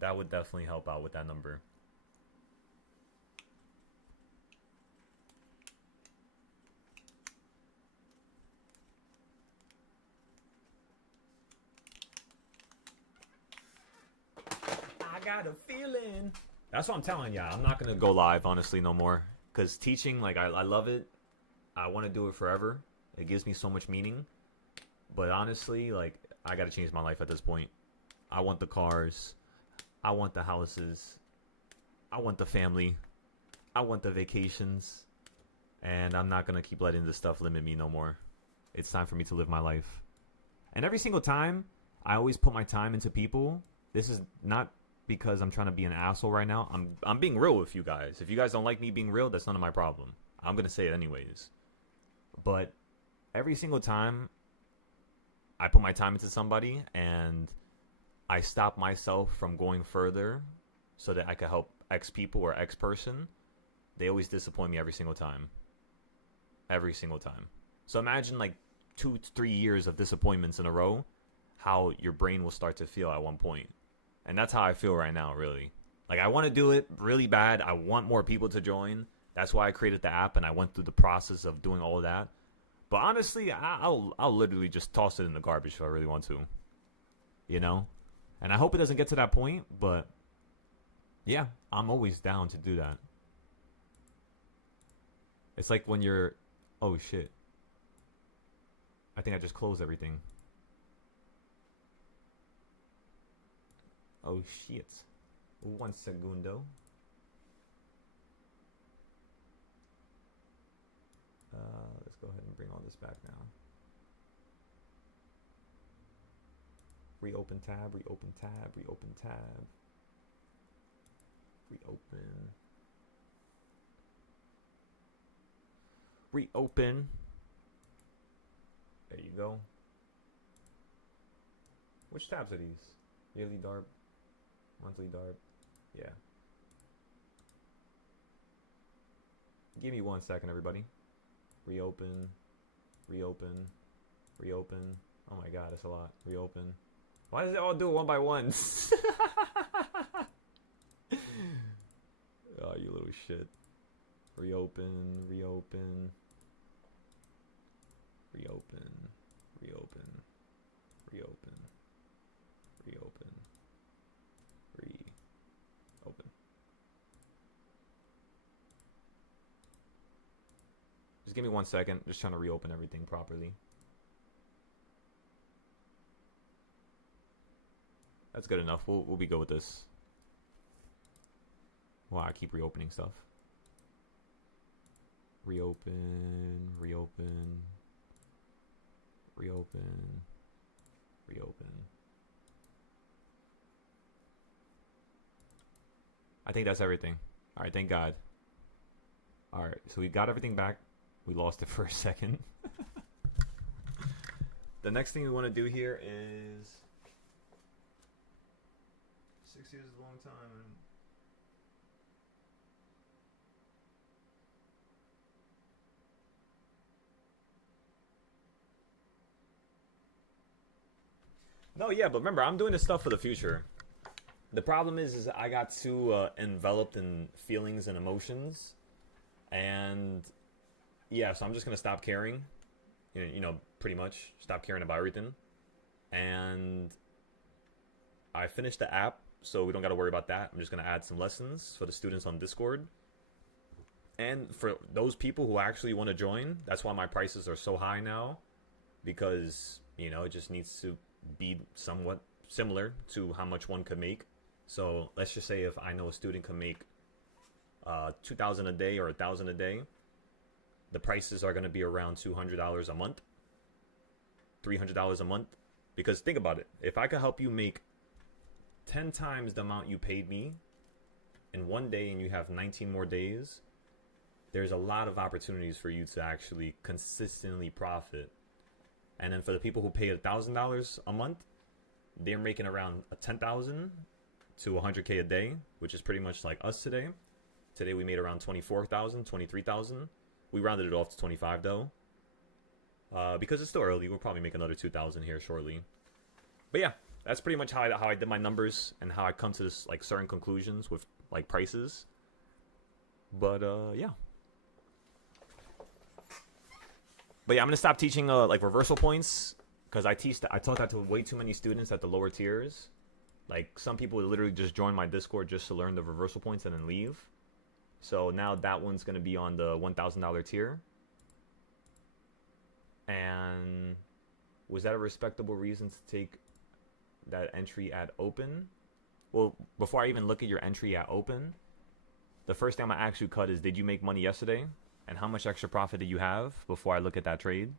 That would definitely help out with that number. I got a feeling. That's what I'm telling y'all. I'm not going to go live, honestly, no more. Because teaching, like, I love it. I want to do it forever. It gives me so much meaning. But honestly, like, I got to change my life at this point. I want the cars. I want the houses. I want the family. I want the vacations. And I'm not going to keep letting this stuff limit me no more. It's time for me to live my life. And every single time, I always put my time into people. This is not because I'm trying to be an asshole right now. I'm being real with you guys. If you guys don't like me being real, that's none of my problem. I'm going to say it anyways. But every single time I put my time into somebody and I stop myself from going further so that I could help X people or X person, they always disappoint me every single time. Every single time. So imagine like 2-3 years of disappointments in a row, how your brain will start to feel at one point. And that's how I feel right now, really. Like, I want to do it really bad. I want more people to join. That's why I created the app and I went through the process of doing all of that. But honestly, I'll literally just toss it in the garbage if I really want to. You know? And I hope it doesn't get to that point, but yeah, I'm always down to do that. It's like when you're... Oh, shit. I think I just closed everything. Oh, shit. 1 segundo. Let's go ahead and bring all this back now. Reopen tab, reopen tab, reopen tab. Reopen. Reopen. There you go. Which tabs are these? Yearly Darp, monthly Darp. Yeah. Give me 1 second, everybody. Reopen. Reopen. Reopen. Oh my god, that's a lot. Reopen. Why does it all do it one by one? Oh, you little shit. Reopen. Reopen. Reopen. Reopen. Reopen. Reopen. Reopen. Just give me 1 second. Just trying to reopen everything properly. That's good enough. We'll be good with this. Wow, I keep reopening stuff. Reopen. Reopen. Reopen. Reopen. I think that's everything. Alright, thank God. Alright, so we got everything back. We lost it for a second. The next thing we want to do here is... 6 years is a long time. No, yeah, but remember, I'm doing this stuff for the future. The problem is I got too enveloped in feelings and emotions, and yeah, so I'm just gonna stop caring. You know, pretty much stop caring about everything. And I finished the app, so we don't got to worry about that. I'm just gonna add some lessons for the students on Discord, and for those people who actually want to join. That's why my prices are so high now, because you know, it just needs to be somewhat similar to how much one could make. So let's just say if I know a student can make $2,000 a day or $1,000 a day, the prices are going to be around $200 a month, $300 a month. Because think about it, if I could help you make 10 times the amount you paid me in one day, and you have 19 more days, there's a lot of opportunities for you to actually consistently profit. And then for the people who pay $1,000 a month, they're making around $10,000 to $100K a day, which is pretty much like us today. Today we made around $24,000, $23,000. We rounded it off to 25 though, because it's still early. We'll probably make another 2,000 here shortly. But yeah, that's pretty much how I did my numbers and how I come to this like certain conclusions with like prices. But yeah. But yeah, I'm gonna stop teaching like reversal points, because I taught that to way too many students at the lower tiers. Like some people would literally just join my Discord just to learn the reversal points and then leave. So now that one's gonna be on the $1,000 tier. And was that a respectable reason to take that entry at open? Well, before I even look at your entry at open, the first thing I'm gonna ask you, Cut, is did you make money yesterday? And how much extra profit did you have before I look at that trade?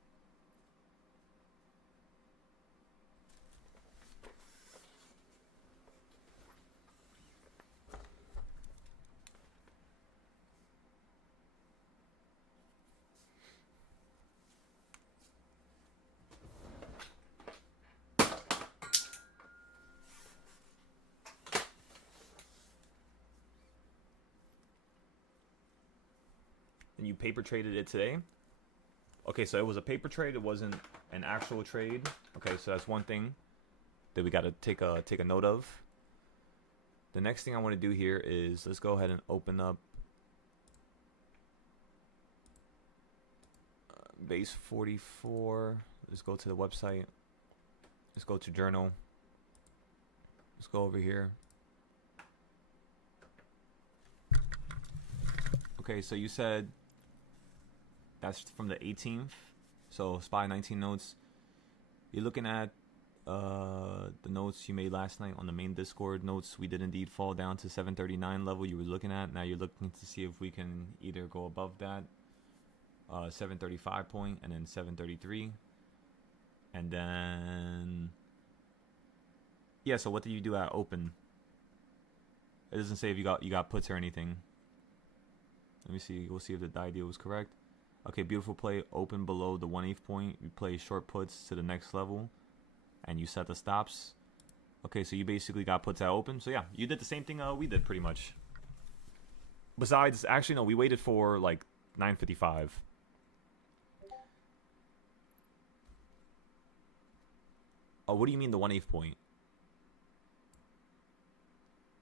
And you paper traded it today? Okay, so it was a paper trade. It wasn't an actual trade. Okay, so that's one thing that we got to take a note of. The next thing I want to do here is let's go ahead and open up Base 44. Let's go to the website. Let's go to journal. Let's go over here. Okay, so you said that's from the 18th. So SPY 19 notes. You're looking at the notes you made last night on the main Discord. Notes we did indeed fall down to 739 level you were looking at. Now you're looking to see if we can either go above that 735 point and then 733. And then yeah, so what did you do at open? It doesn't say if you got puts or anything. Let me see. We'll see if the idea was correct. Okay, beautiful play. Open below the 1/8 point. You play short puts to the next level, and you set the stops. Okay, so you basically got puts at open. So yeah, you did the same thing we did pretty much. Besides, actually no, we waited for like 9:55. Oh, what do you mean the 1/8 point?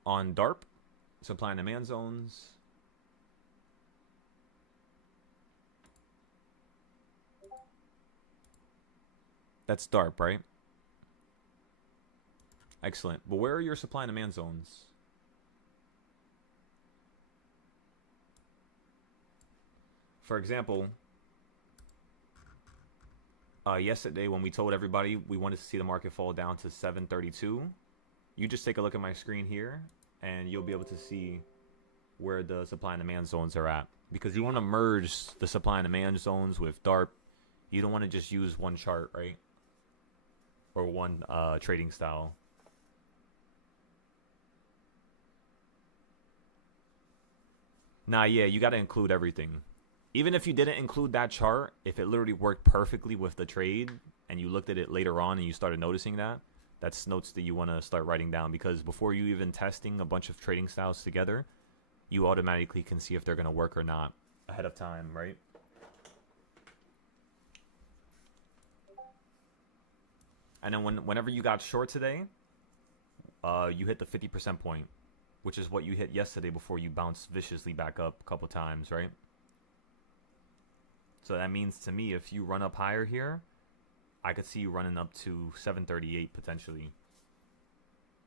On Darp, supply and demand zones. That's Darp, right? Excellent. But where are your supply and demand zones? For example, yesterday when we told everybody we wanted to see the market fall down to 732, you just take a look at my screen here and you'll be able to see where the supply and demand zones are at. Because you want to merge the supply and demand zones with Darp. You don't want to just use one chart, right? Or one trading style. Nah, yeah, you got to include everything. Even if you didn't include that chart, if it literally worked perfectly with the trade and you looked at it later on and you started noticing that, that's notes that you want to start writing down, because before you even testing a bunch of trading styles together, you automatically can see if they're going to work or not ahead of time, right? And then whenever you got short today, you hit the 50% point, which is what you hit yesterday before you bounced viciously back up a couple times, right? So that means to me, if you run up higher here, I could see you running up to 738 potentially.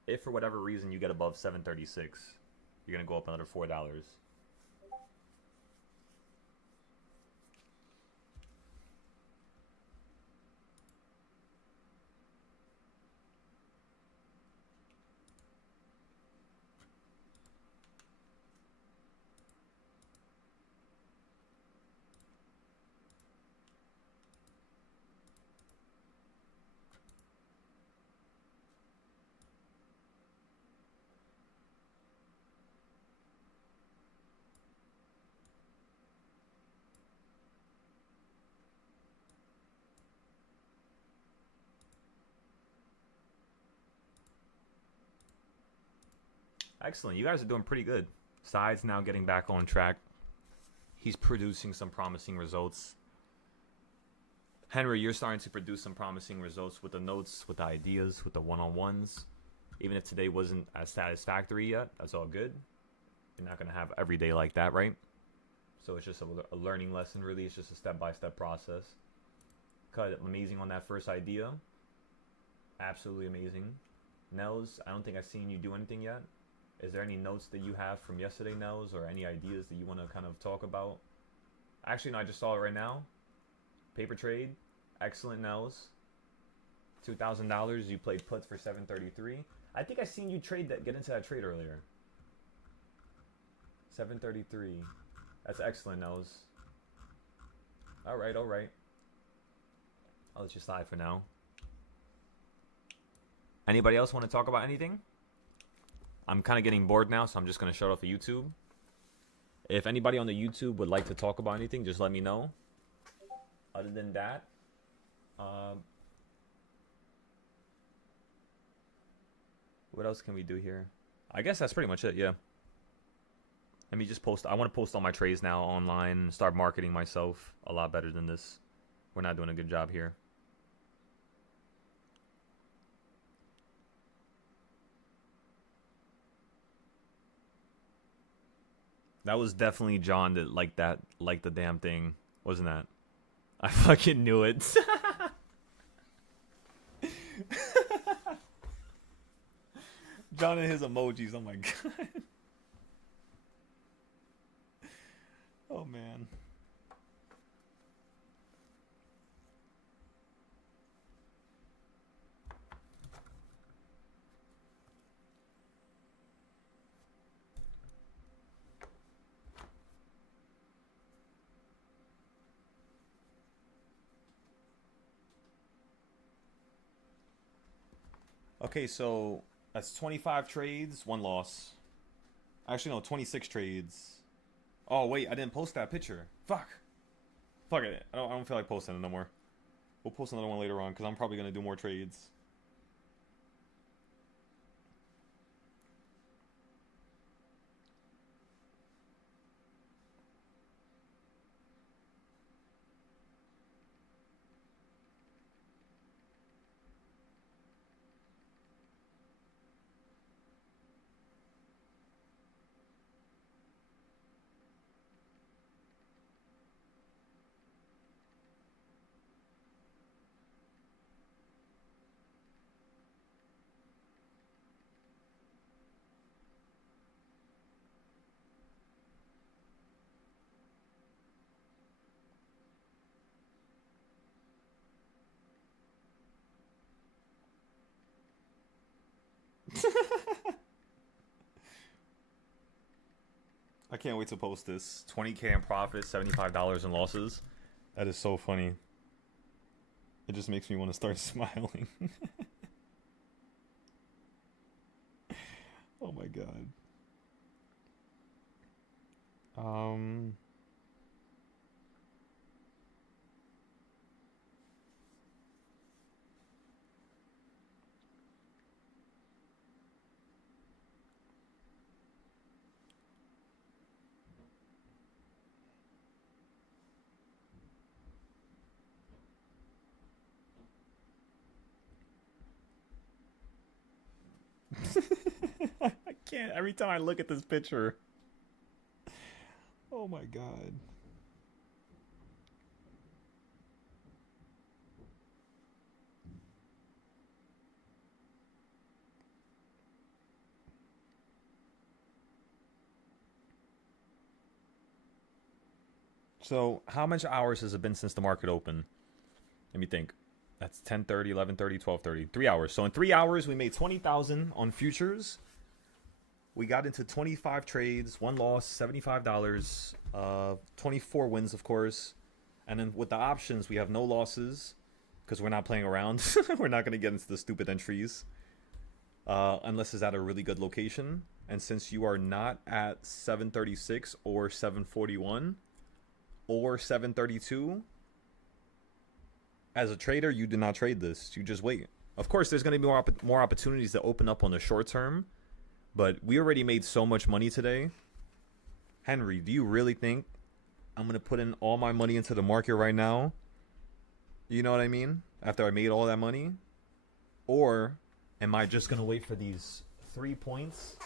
If for whatever reason you get above 736, you're going to go up another $4. Excellent. You guys are doing pretty good. Side's now getting back on track. He's producing some promising results. Henry, you're starting to produce some promising results with the notes, with the ideas, with the one-on-ones. Even if today wasn't as satisfactory yet, that's all good. You're not going to have every day like that, right? So it's just a learning lesson, really. It's just a step-by-step process. Cut amazing on that first idea. Absolutely amazing. Nels, I don't think I've seen you do anything yet. Is there any notes that you have from yesterday, Nels, or any ideas that you want to kind of talk about? Actually, no, I just saw it right now. Paper trade. Excellent, Nels. $2,000. You played puts for 733. I think I seen you get into that trade earlier. 733. That's excellent, Nels. All right, all right. I'll let you slide for now. Anybody else want to talk about anything? I'm kind of getting bored now, so I'm just going to shut off the YouTube. If anybody on the YouTube would like to talk about anything, just let me know. Other than that, what else can we do here? I guess that's pretty much it, yeah. Let me just post. I want to post all my trades now online and start marketing myself a lot better than this. We're not doing a good job here. That was definitely John that liked the damn thing, wasn't that? I fucking knew it. John and his emojis. Oh my god. Oh man. Okay, so that's 25 trades, one loss. Actually, no, 26 trades. Oh wait, I didn't post that picture. Fuck. Fuck it. I don't feel like posting it no more. We'll post another one later on because I'm probably gonna do more trades. I can't wait to post this. 20K in profit, $75 in losses. That is so funny. It just makes me want to start smiling. Oh my god. I can't. Every time I look at this picture. Oh my god. So, how much hours has it been since the market opened? Let me think. That's 10:30, 11:30, 12:30. 3 hours. So in 3 hours, we made 20,000 on futures. We got into 25 trades, one loss, $75, 24 wins, of course. And then with the options, we have no losses because we're not playing around. We're not going to get into the stupid entries unless it's at a really good location. And since you are not at 736 or 741 or 732, as a trader, you do not trade this. You just wait. Of course, there's going to be more opportunities that open up on the short term. But we already made so much money today. Henry, do you really think I'm going to put in all my money into the market right now? You know what I mean? After I made all that money? Or am I just going to wait for these 3 points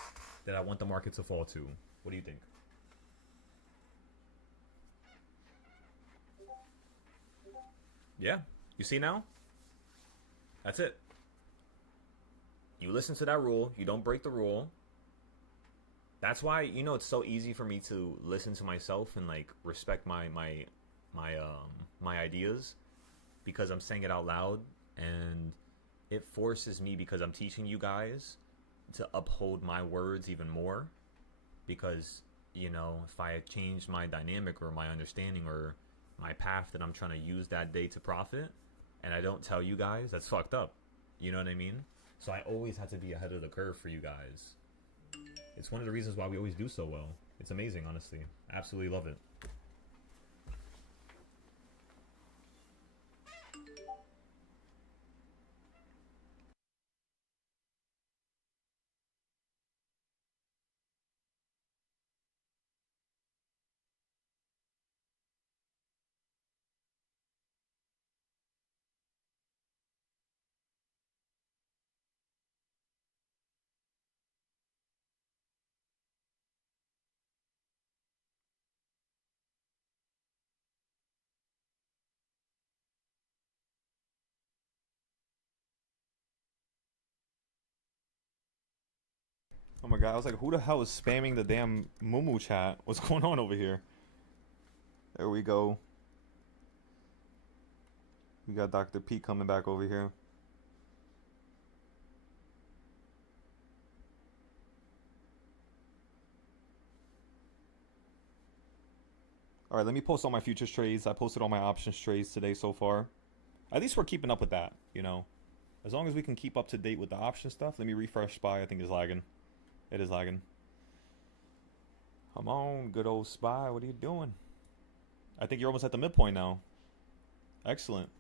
that I want the market to fall to? What do you think? Yeah. You see now? That's it. You listen to that rule. You don't break the rule. That's why, you know, it's so easy for me to listen to myself and like respect my ideas because I'm saying it out loud, and it forces me, because I'm teaching you guys, to uphold my words even more. Because, you know, if I change my dynamic or my understanding or my path that I'm trying to use that day to profit, and I don't tell you guys, that's fucked up. You know what I mean? So I always have to be ahead of the curve for you guys. It's one of the reasons why we always do so well. It's amazing, honestly. Absolutely love it. Oh my god, I was like, who the hell is spamming the damn Mumu chat? What's going on over here? There we go. We got Dr. P coming back over here. Alright, let me post all my futures trades. I posted all my options trades today so far. At least we're keeping up with that, you know. As long as we can keep up to date with the option stuff. Let me refresh SPY. I think it's lagging. It is lagging. Come on, good old SPY. What are you doing? I think you're almost at the midpoint now. Excellent.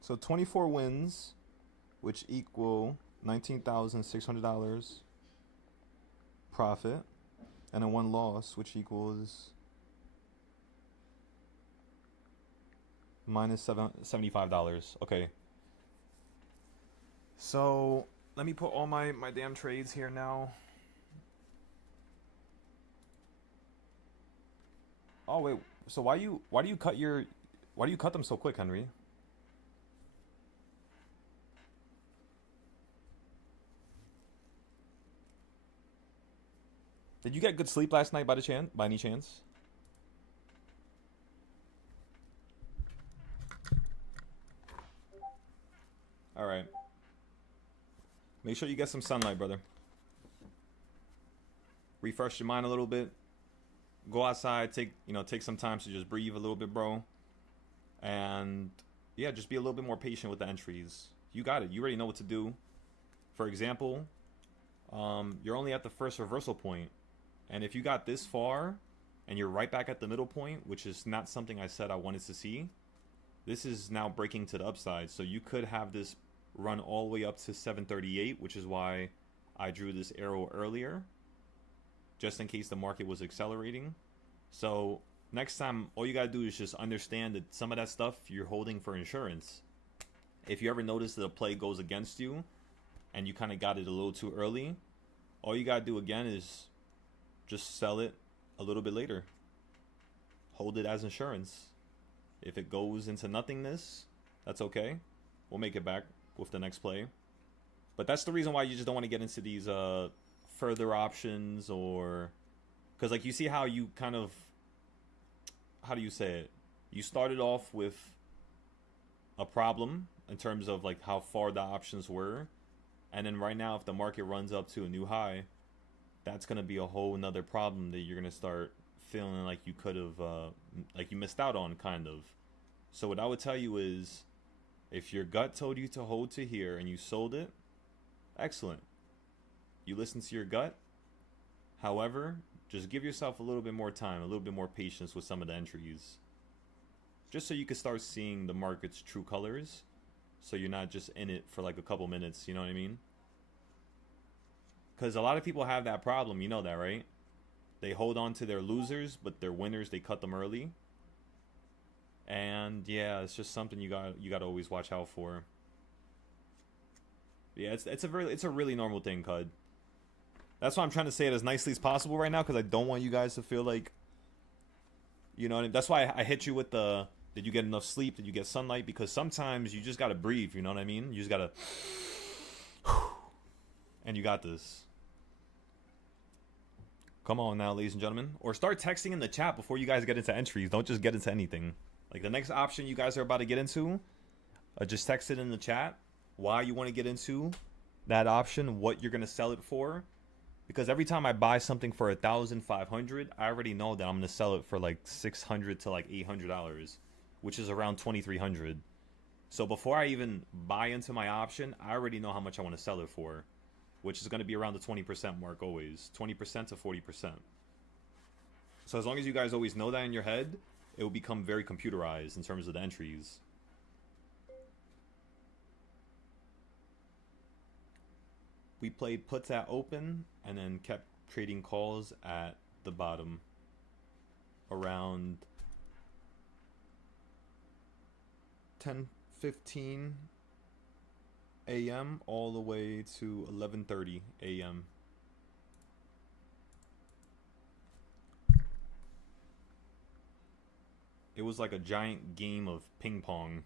So 24 wins, which equal $19,600 profit, and then 1 loss, which equals minus $75. Okay. So let me put all my damn trades here now. Oh wait, so why do you cut them so quick, Henry? Did you get good sleep last night by any chance? All right. Make sure you get some sunlight, brother. Refresh your mind a little bit. Go outside, take some time to just breathe a little bit, bro. And yeah, just be a little bit more patient with the entries. You got it. You already know what to do. For example, you're only at the first reversal point. And if you got this far and you're right back at the middle point, which is not something I said I wanted to see, this is now breaking to the upside. So you could have this run all the way up to 738, which is why I drew this arrow earlier, just in case the market was accelerating. So next time, all you got to do is just understand that some of that stuff you're holding for insurance. If you ever notice that a play goes against you and you kind of got it a little too early, all you got to do again is just sell it a little bit later. Hold it as insurance. If it goes into nothingness, that's okay. We'll make it back with the next play. But that's the reason why you just don't want to get into these further options, or because like you see how you kind of, how do you say it? You started off with a problem in terms of like how far the options were, and then right now if the market runs up to a new high, that's going to be a whole nother problem that you're going to start feeling like you could have, like you missed out on, kind of. So what I would tell you is, if your gut told you to hold to here and you sold it, excellent. You listened to your gut. However, just give yourself a little bit more time, a little bit more patience with some of the entries, just so you can start seeing the market's true colors so you're not just in it for like a couple minutes, you know what I mean? Because a lot of people have that problem, you know that, right? They hold on to their losers, but their winners, they cut them early. And yeah, it's just something you got to always watch out for. Yeah, it's a really normal thing, Cud. That's why I'm trying to say it as nicely as possible right now, because I don't want you guys to feel like, you know what I mean? That's why I hit you with the, did you get enough sleep? Did you get sunlight? Because sometimes you just got to breathe, you know what I mean? You just got to, and you got this. Come on now, ladies and gentlemen. Or start texting in the chat before you guys get into entries. Don't just get into anything. Like the next option you guys are about to get into, just text it in the chat why you want to get into that option, what you're going to sell it for. Because every time I buy something for $1,500, I already know that I'm going to sell it for like $600 to like $800, which is around $2,300. So before I even buy into my option, I already know how much I want to sell it for, which is going to be around the 20% mark always, 20% to 40%. So as long as you guys always know that in your head, it will become very computerized in terms of the entries. We played puts at open and then kept trading calls at the bottom around 10:15 a.m. all the way to 11:30 a.m. It was like a giant game of ping pong.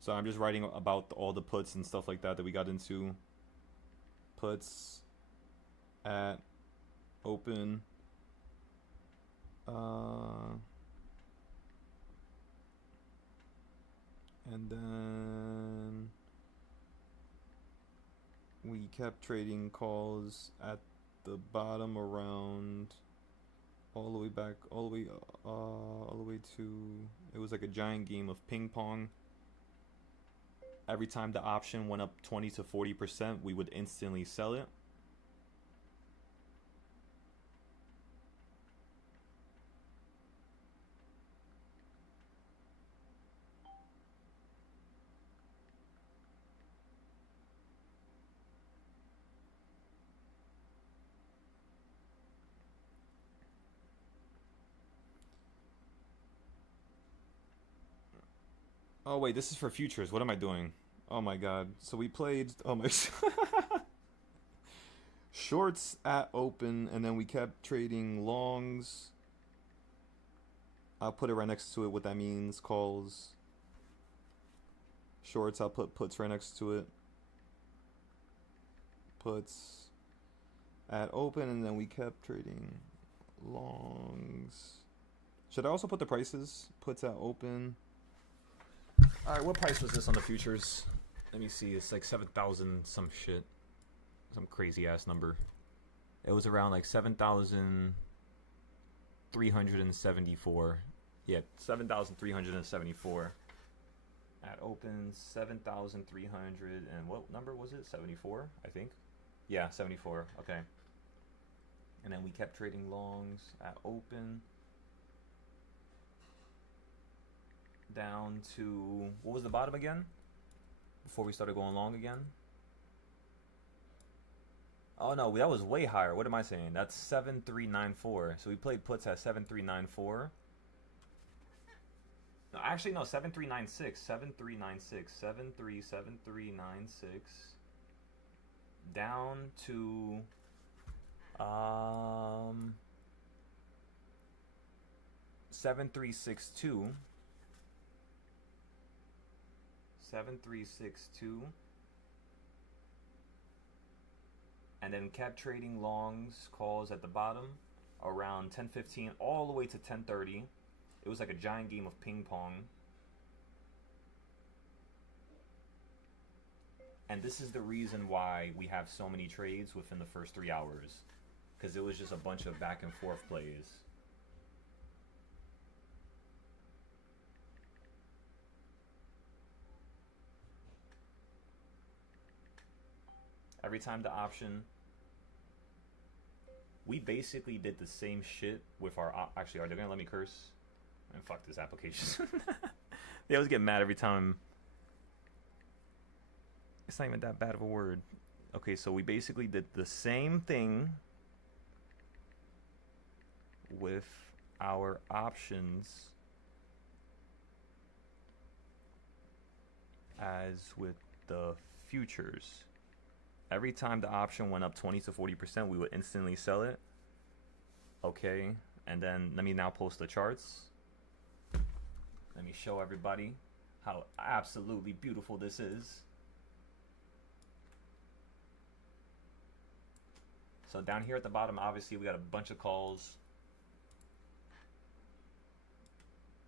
So I'm just writing about all the puts and stuff like that we got into. Puts at open. And then we kept trading calls at the bottom around all the way back, all the way to, it was like a giant game of ping pong. Every time the option went up 20 to 40%, we would instantly sell it. Oh wait, this is for futures. What am I doing? Oh my god. So we played, oh my shorts at open, and then we kept trading longs. I'll put it right next to it, what that means. Calls. Shorts, I'll put puts right next to it. Puts at open, and then we kept trading longs. Should I also put the prices? Puts at open. Alright, what price was this on the futures? Let me see, it's like 7,000 some shit. Some crazy ass number. It was around like 7,374. Yeah, 7,374. At open, 7,300 and what number was it? 74, I think. Yeah, 74. Okay. And then we kept trading longs at open. Down to, what was the bottom again? Before we started going long again? Oh no, that was way higher. What am I saying? That's 7,394. So we played puts at 7,394. No, actually no, 7,396. 7,396. 7,396. Down to 7,362. 7,362. And then kept trading longs, calls at the bottom around 10:15 all the way to 10:30. It was like a giant game of ping pong. And this is the reason why we have so many trades within the first 3 hours, because it was just a bunch of back and forth plays. Every time the option we basically did the same shit with our actually, are they gonna let me curse? And fuck this application. They always get mad every time. It's not even that bad of a word. Okay, so we basically did the same thing with our options as with the futures. Every time the option went up 20 to 40%, we would instantly sell it. Okay, and then let me now post the charts. Let me show everybody how absolutely beautiful this is. So down here at the bottom, obviously we got a bunch of calls.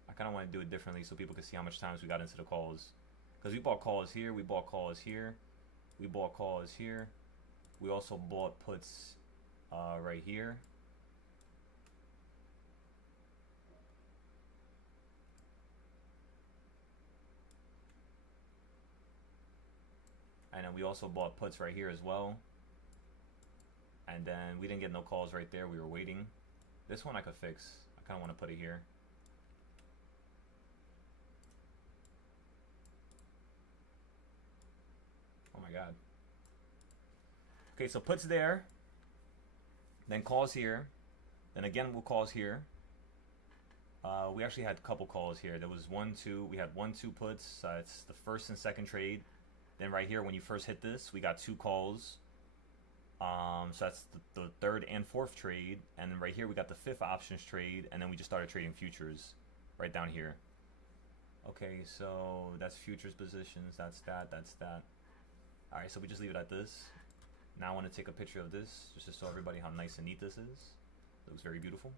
I kind of want to do it differently so people can see how much times we got into the calls. Because we bought calls here, we bought calls here, we bought calls here. We also bought puts right here. And then we also bought puts right here as well. And then we didn't get no calls right there. We were waiting. This one I could fix. I kind of want to put it here. Oh my god. Okay, so puts there. Then calls here. Then again we'll calls here. We actually had a couple calls here. There was 1, 2. We had 1, 2 puts. It's the first and second trade. Then right here, when you first hit this, we got 2 calls. So that's the third and fourth trade. And then right here, we got the 5th options trade. And then we just started trading futures right down here. Okay, so that's futures positions. That's that. That's that. All right, so we just leave it at this. Now I want to take a picture of this just to show everybody how nice and neat this is. It looks very beautiful.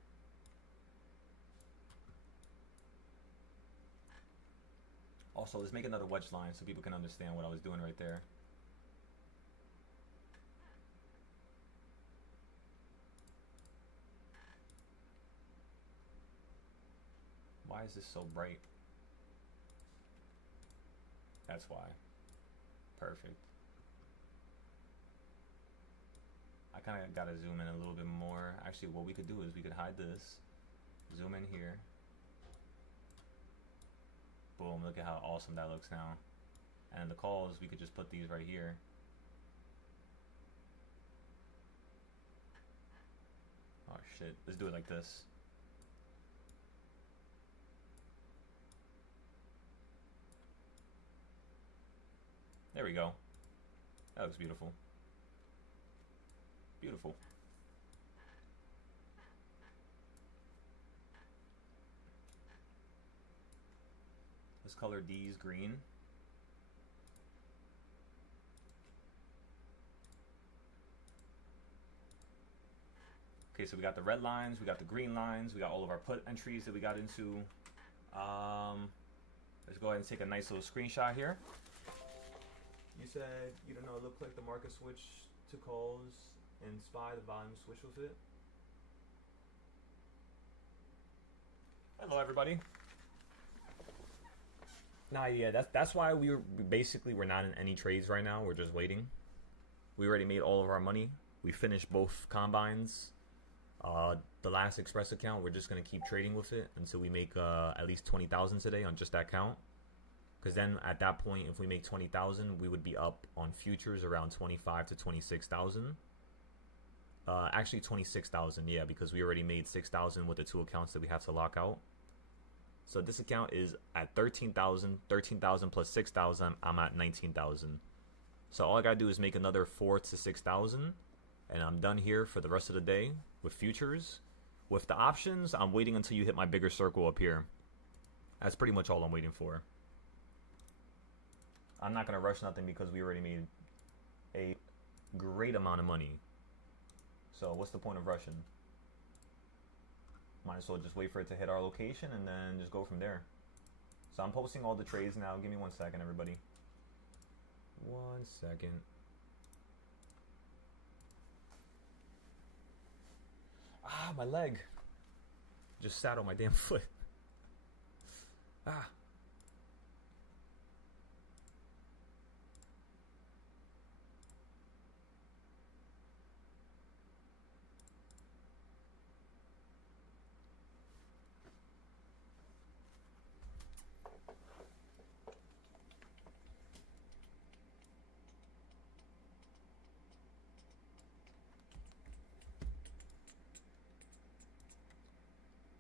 Also, let's make another wedge line so people can understand what I was doing right there. Why is this so bright? That's why. Perfect. I kind of got to zoom in a little bit more. Actually, what we could do is we could hide this. Zoom in here. Boom, look at how awesome that looks now. And the calls, we could just put these right here. Oh shit, let's do it like this. There we go. That looks beautiful. Beautiful. Let's color these green. Okay, so we got the red lines, we got the green lines, we got all of our put entries that we got into. Let's go ahead and take a nice little screenshot here. You said you don't know, it looked like the market switch to calls and SPY, the volume switch with it. Hello everybody. Nah, yeah, that's why we're not in any trades right now. We're just waiting. We already made all of our money. We finished both combines. The last Express account, we're just gonna keep trading with it until we make at least 20,000 today on just that count. Because then at that point, if we make 20,000, we would be up on futures around 25 to 26,000. Actually 26,000, yeah, because we already made 6,000 with the 2 accounts that we have to lock out. So this account is at 13,000, 13,000 plus 6,000, I'm at 19,000. So all I gotta do is make another 4,000 to 6,000, and I'm done here for the rest of the day with futures. With the options, I'm waiting until you hit my bigger circle up here. That's pretty much all I'm waiting for. I'm not gonna rush nothing because we already made a great amount of money. So what's the point of rushing? Might as well just wait for it to hit our location and then just go from there. So I'm posting all the trades now. Give me 1 second, everybody. 1 second. Ah, my leg. Just sat on my damn foot. Ah.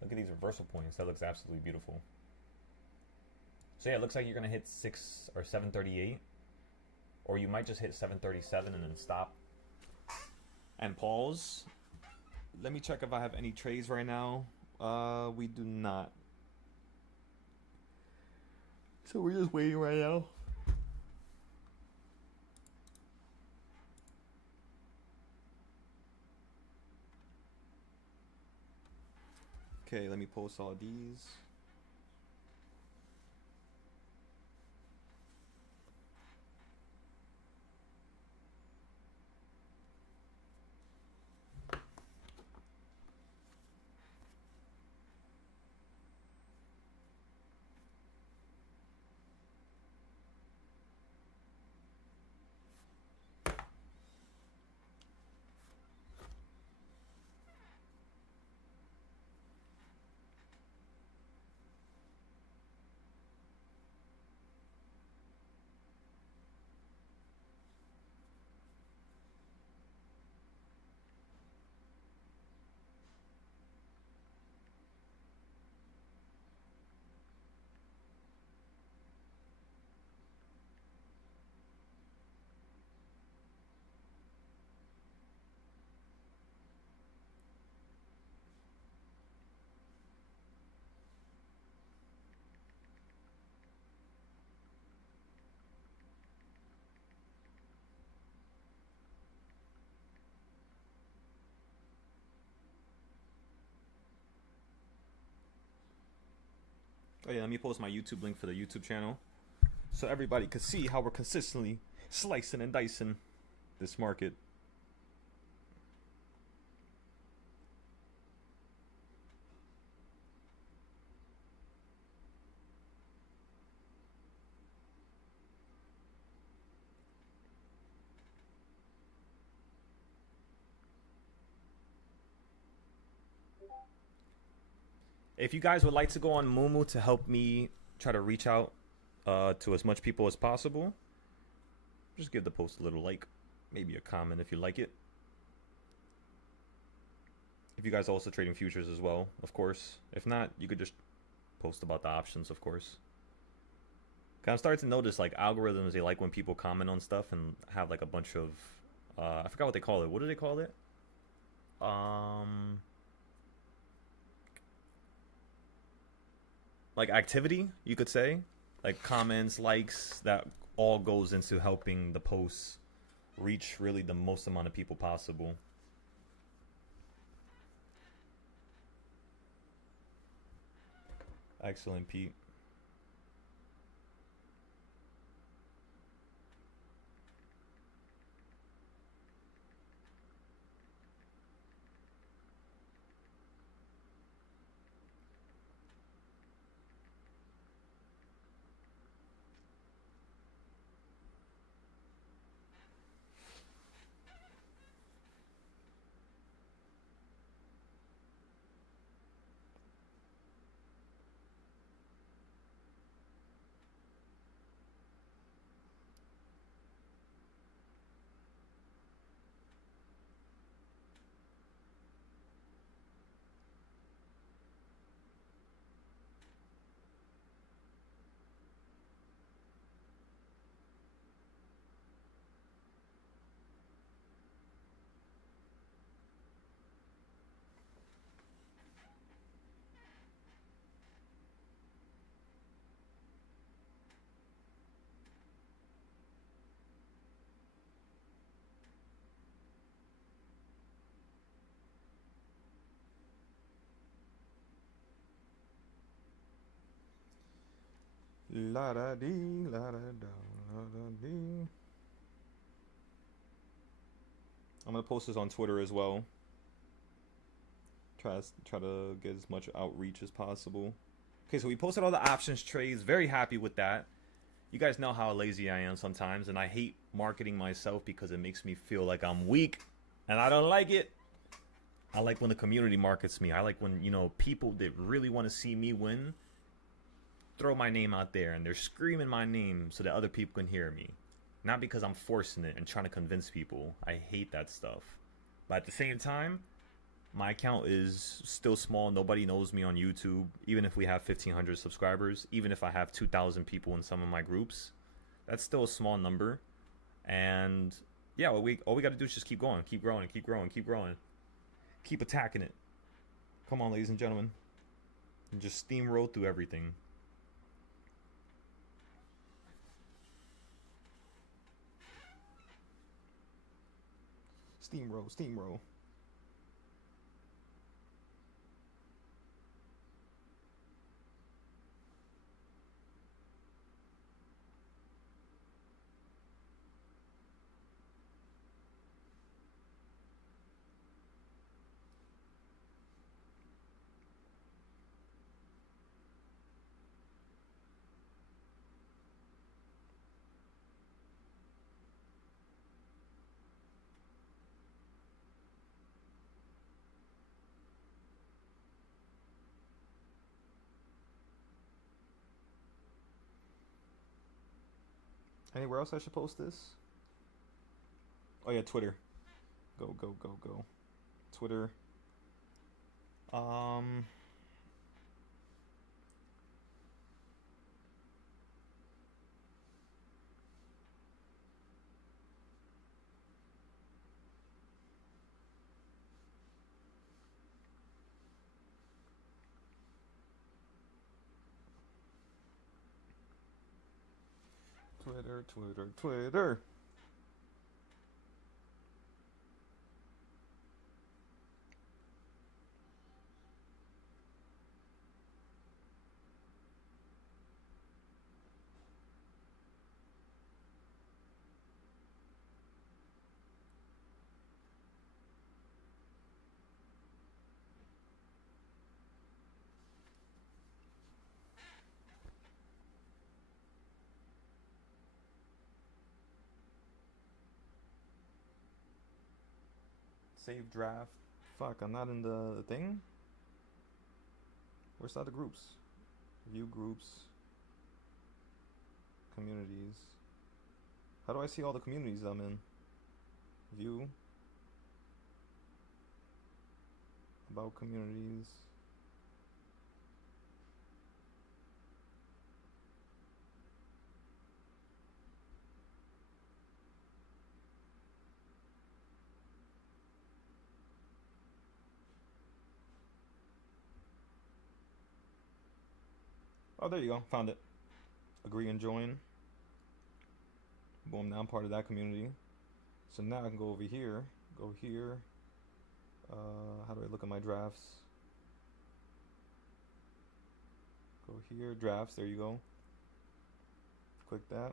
Look at these reversal points. That looks absolutely beautiful. So yeah, it looks like you're gonna hit 6 or 738, or you might just hit 737 and then stop And pause. Let me check if I have any trades right now. We do not. So we're just waiting right now. Okay, let me post all these. Oh yeah, let me post my YouTube link for the YouTube channel so everybody could see how we're consistently slicing and dicing this market. If you guys would like to go on Moomoo to help me try to reach out to as much people as possible, just give the post a little like, maybe a comment if you like it. If you guys are also trading futures as well, of course. If not, you could just post about the options, of course. I'm starting to notice like algorithms, they like when people comment on stuff and have like a bunch of I forgot what they call it. What do they call it? Like activity, you could say, like comments, likes, that all goes into helping the posts reach really the most amount of people possible. Excellent, Pete. La da dee, la da da, la da dee. I'm gonna post this on Twitter as well. Try to get as much outreach as possible. Okay, so we posted all the options trades. Very happy with that. You guys know how lazy I am sometimes, and I hate marketing myself because it makes me feel like I'm weak, and I don't like it. I like when the community markets me. I like when, you know, people that really want to see me win throw my name out there and they're screaming my name so that other people can hear me. Not because I'm forcing it and trying to convince people. I hate that stuff. But at the same time, My account is still small. Nobody knows me on YouTube. Even if we have 1,500 subscribers, even if I have 2,000 people in some of my groups, that's still a small number. And yeah, all we got to do is just keep going, keep growing, keep growing, keep growing, keep attacking it. Come on, ladies and gentlemen, and just steamroll through everything. Steamroll, steamroll. Anywhere else I should post this? Oh yeah, Twitter. Go, go, go, go. Twitter. Twitter, Twitter, Twitter. Save draft. Fuck, I'm not in the thing. Where's the other groups? View groups. Communities. How do I see all the communities I'm in? View. About communities. Oh, there you go. Found it. Agree and join. Boom, now I'm part of that community. So now I can go over here. Go here. How do I look at my drafts? Go here. Drafts. There you go. Click that.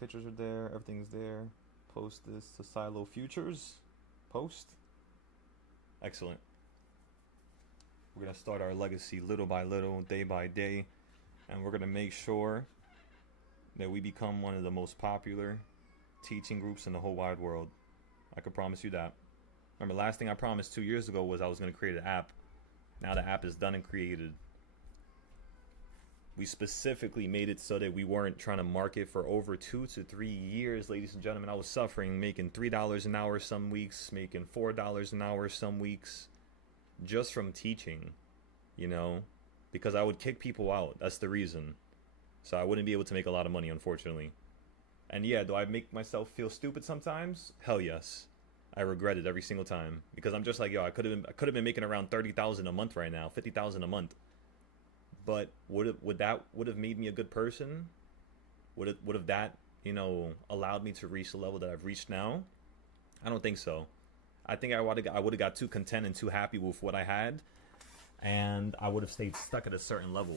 Pictures are there. Everything's there. Post this to Silo Futures. Post. Excellent. We're going to start our legacy little by little, day by day, and we're going to make sure that we become one of the most popular teaching groups in the whole wide world. I can promise you that. Remember, last thing I promised 2 years ago was I was going to create an app. Now the app is done and created. We specifically made it so that we weren't trying to market for over 2 to 3 years, ladies and gentlemen. I was suffering, making $3 an hour some weeks, making $4 an hour some weeks. Just from teaching, you know, because I would kick people out. That's the reason. So I wouldn't be able to make a lot of money, unfortunately. And yeah, do I make myself feel stupid sometimes? Hell yes. I regret it every single time because I'm just like, yo, I could have been making around 30,000 a month right now, 50,000 a month. But would have made me a good person? Would have that, you know, allowed me to reach the level that I've reached now? I don't think so. I think I would have got too content and too happy with what I had, and I would have stayed stuck at a certain level.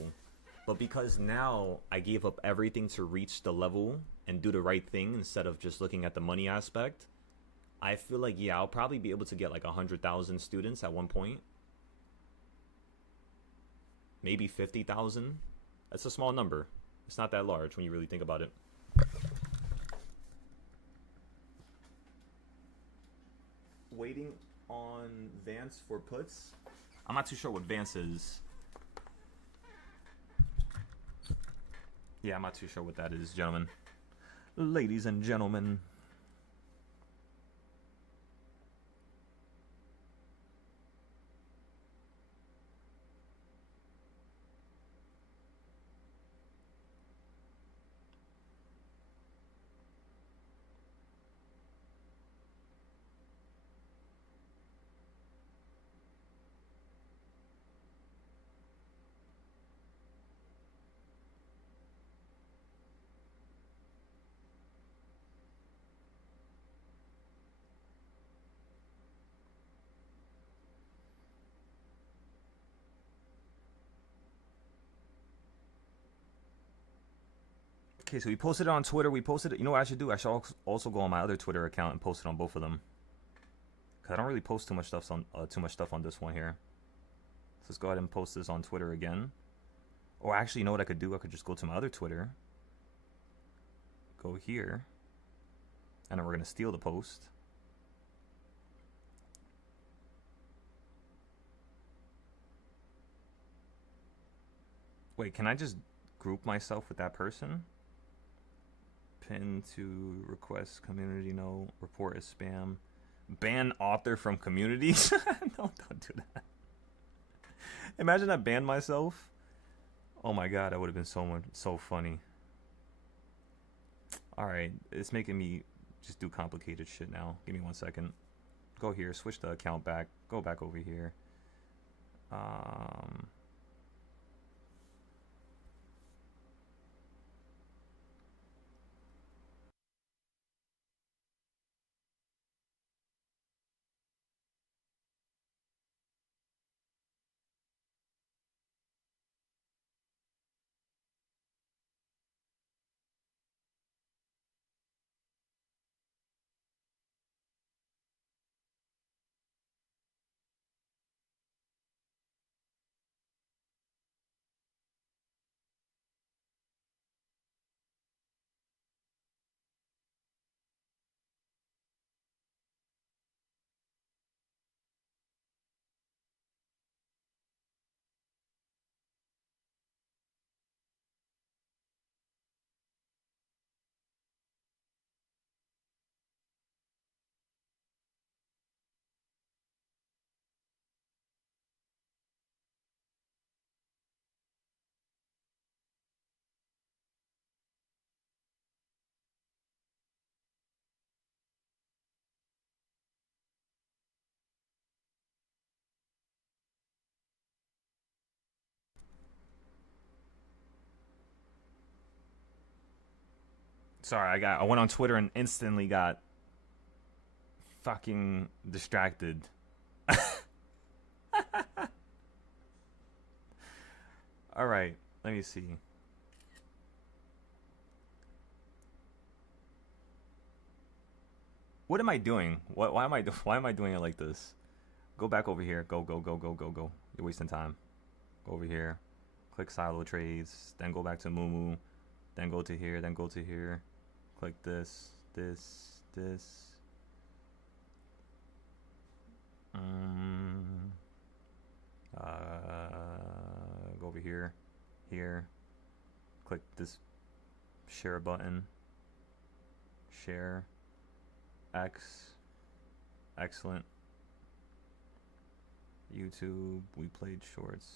But because now I gave up everything to reach the level and do the right thing instead of just looking at the money aspect, I feel like, yeah, I'll probably be able to get like 100,000 students at one point. Maybe 50,000. That's a small number. It's not that large when you really think about it. Waiting on Vance for puts. I'm not too sure what Vance is. Yeah, I'm not too sure what that is, gentlemen. Ladies and gentlemen. Okay, so we posted it on Twitter. We posted it. You know what I should do? I should also go on my other Twitter account and post it on both of them. Cause I don't really post too much stuff on this one here. So let's go ahead and post this on Twitter again. Or actually, you know what I could do? I could just go to my other Twitter. Go here. And then we're gonna steal the post. Wait, can I just group myself with that person? Pin to request community no, report as spam. Ban author from community? No, don't do that. Imagine I banned myself. Oh my god, that would have been so funny. Alright, it's making me just do complicated shit now. Give me 1 second. Go here, switch the account back. Go back over here. Sorry, I went on Twitter and instantly got fucking distracted. All right, let me see. What am I doing? Why am I doing it like this? Go back over here. Go. You're wasting time. Go over here. Click silo trades. Then go back to Mumu. Then go to here. Then go to here. Click this. Go over here. Click this share button. Share. X. Excellent. YouTube. We played shorts.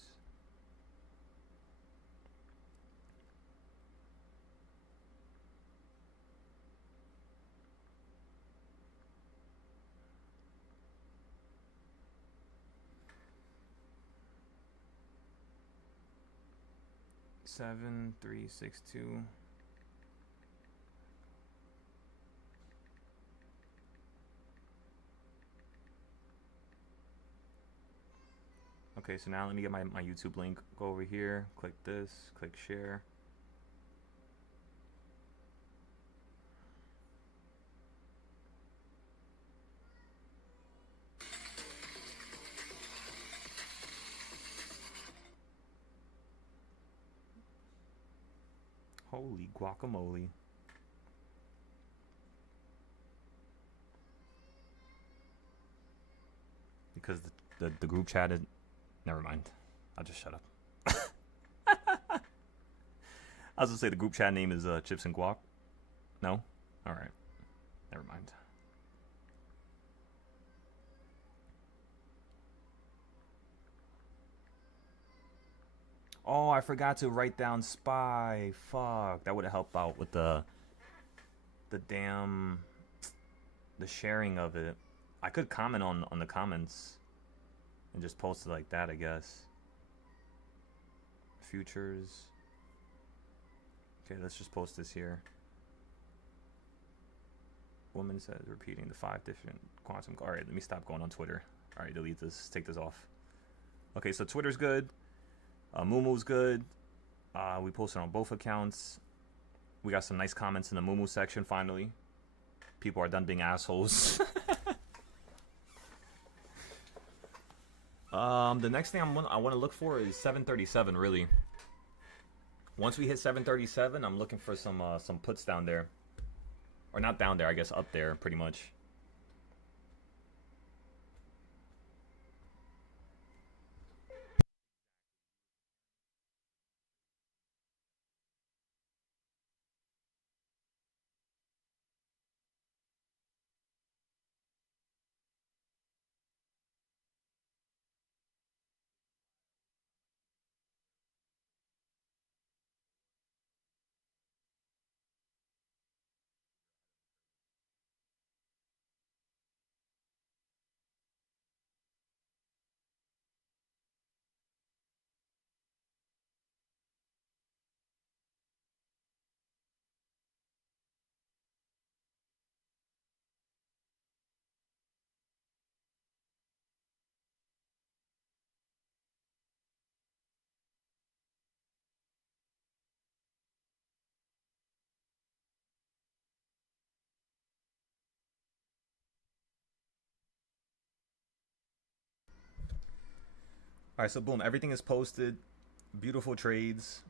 Seven 362. Okay, so now let me get my YouTube link. Go over here, click this, click share. Holy guacamole. Because the group chat is... Never mind. I'll just shut up. I was gonna say the group chat name is Chips and Guac. No? Alright. Never mind. Oh, I forgot to write down spy. Fuck. That would have helped out with the damn... the sharing of it. I could comment on the comments. And just post it like that, I guess. Futures. Okay, let's just post this here. Woman says repeating the 5 different quantum. Alright, let me stop going on Twitter. Alright, delete this. Take this off. Okay, so Twitter's good. Mumu's good. We posted on both accounts. We got some nice comments in the Moo section finally. People are done being assholes. The next thing I want to look for is 737 really. Once we hit 737, I'm looking for some puts down there. Or not down there, I guess up there pretty much. Alright, so boom, everything is posted. Beautiful trades.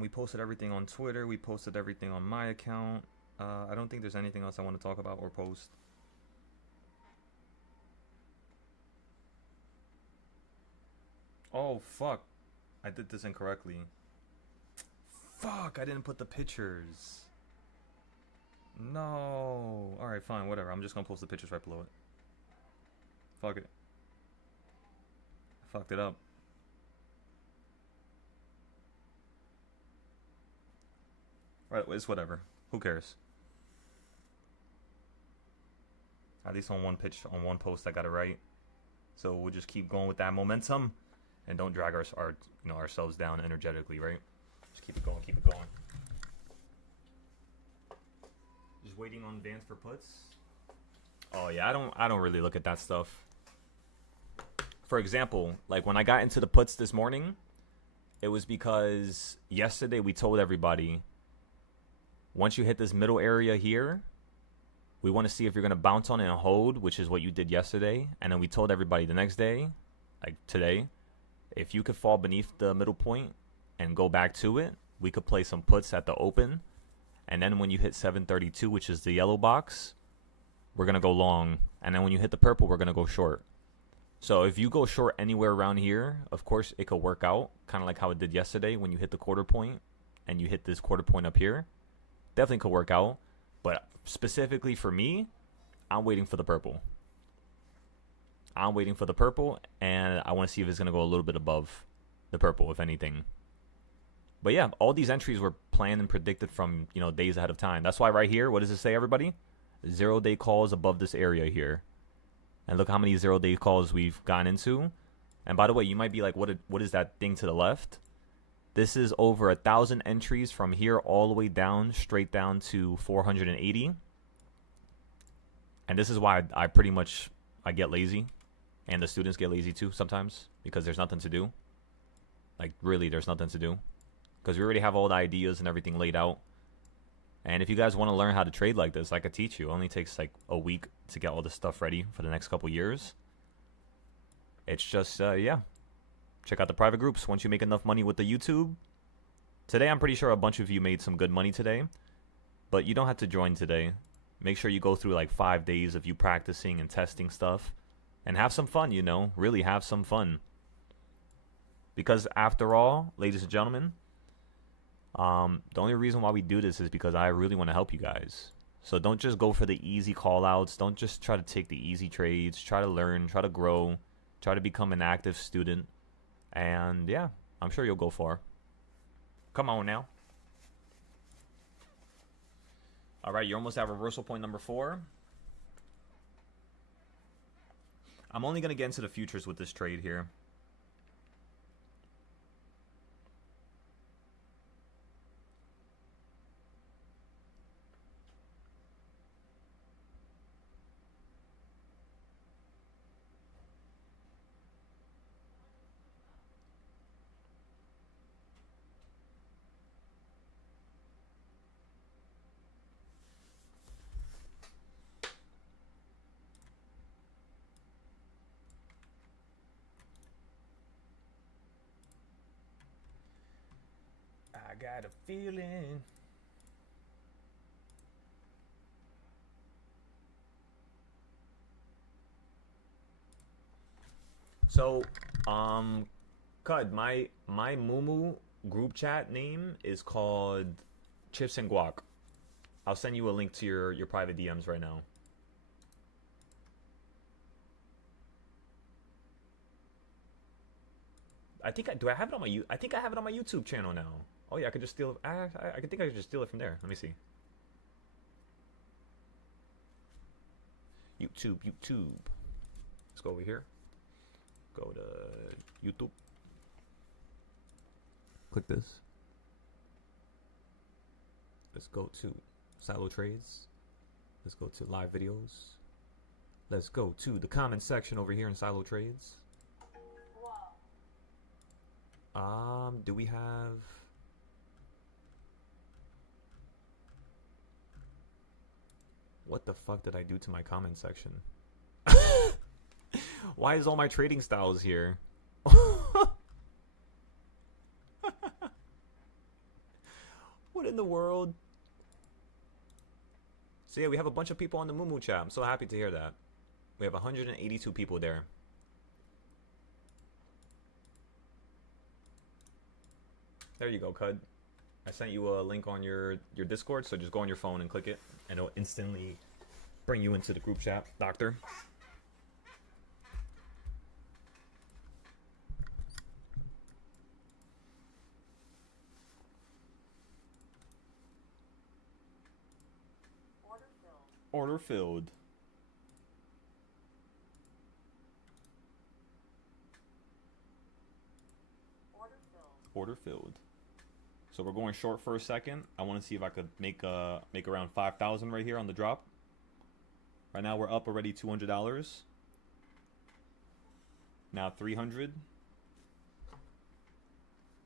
We posted everything on Twitter. We posted everything on my account. I don't think there's anything else I want to talk about or post. Oh, fuck. I did this incorrectly. Fuck, I didn't put the pictures. No. Alright, fine, whatever. I'm just gonna post the pictures right below it. Fuck it. I fucked it up. Right, it's whatever. Who cares? At least on one one post, I got it right. So we'll just keep going with that momentum, and don't drag ourselves down energetically, right? Just keep it going, keep it going. Just waiting on Vance for puts. Oh yeah, I don't really look at that stuff. For example, like when I got into the puts this morning, it was because yesterday we told everybody, once you hit this middle area here, we want to see if you're going to bounce on it and hold, which is what you did yesterday. And then we told everybody the next day, like today, if you could fall beneath the middle point and go back to it, we could play some puts at the open. And then when you hit 732, which is the yellow box, we're going to go long. And then when you hit the purple, we're going to go short. So if you go short anywhere around here, of course, it could work out, kind of like how it did yesterday when you hit the quarter point and you hit this quarter point up here. Definitely could work out. But specifically for me, I'm waiting for the purple. I'm waiting for the purple, and I want to see if it's going to go a little bit above the purple, if anything. But yeah, all these entries were planned and predicted from, days ahead of time. That's why right here, what does it say, everybody? 0-day calls above this area here. And look how many 0-day calls we've gone into. And by the way, you might be like, what is that thing to the left? This is over 1,000 entries from here all the way down, straight down to 480. And this is why I pretty much get lazy. And the students get lazy too sometimes, because there's nothing to do. Like, really, there's nothing to do. Because we already have all the ideas and everything laid out. And if you guys want to learn how to trade like this, I could teach you. It only takes like a week to get all this stuff ready for the next couple years. It's just, yeah. Check out the private groups once you make enough money with the YouTube. Today, I'm pretty sure a bunch of you made some good money today. But you don't have to join today. Make sure you go through like 5 days of you practicing and testing stuff. And have some fun, Really have some fun. Because after all, ladies and gentlemen, the only reason why we do this is because I really want to help you guys. So don't just go for the easy call outs. Don't just try to take the easy trades. Try to learn, try to grow, try to become an active student. And yeah, I'm sure you'll go far. Come on now. All right, you're almost at reversal point number 4. I'm only going to get into the futures with this trade here. got a feeling. So, Cud, my Mumu group chat name is called Chips and Guac. I'll send you a link to your private DMs right now. I think I have it on my I think I have it on my YouTube channel now. Oh yeah, I could just steal. I think I could just steal it from there. Let me see. YouTube. Let's go over here. Go to YouTube. Click this. Let's go to Silo Trades. Let's go to live videos. Let's go to the comment section over here in Silo Trades. Do we have... What the fuck did I do to my comment section? Why is all my trading styles here? What in the world? So yeah, we have a bunch of people on the Mumu chat. I'm so happy to hear that. We have 182 people there. There you go, Cud. I sent you a link on your Discord, so just go on your phone and click it, and it'll instantly bring you into the group chat, Doctor. Order filled. Order filled. So we're going short for a second. I want to see if I could make around 5,000 right here on the drop. Right now we're up already $200. Now 300.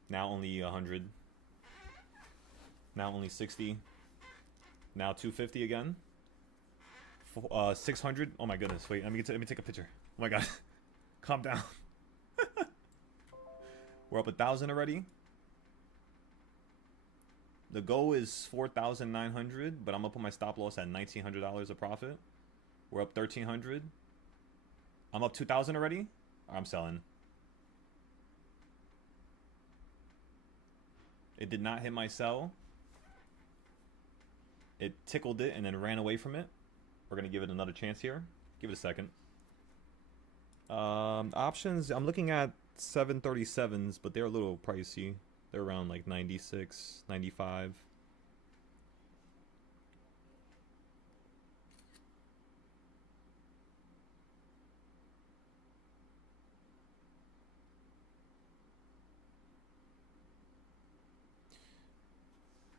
Now only 100. Now only 60. Now 250 again. 600. Oh my goodness! Wait, let me take a picture. Oh my god, calm down. We're up 1,000 already. The goal is 4,900, but I'm gonna put my stop loss at $1,900 of profit. We're up 1,300. I'm up 2,000 already. I'm selling. It did not hit my sell. It tickled it and then ran away from it. We're gonna give it another chance here. Give it a second. Options. I'm looking at 737s, but they're a little pricey. They're around like 96, 95.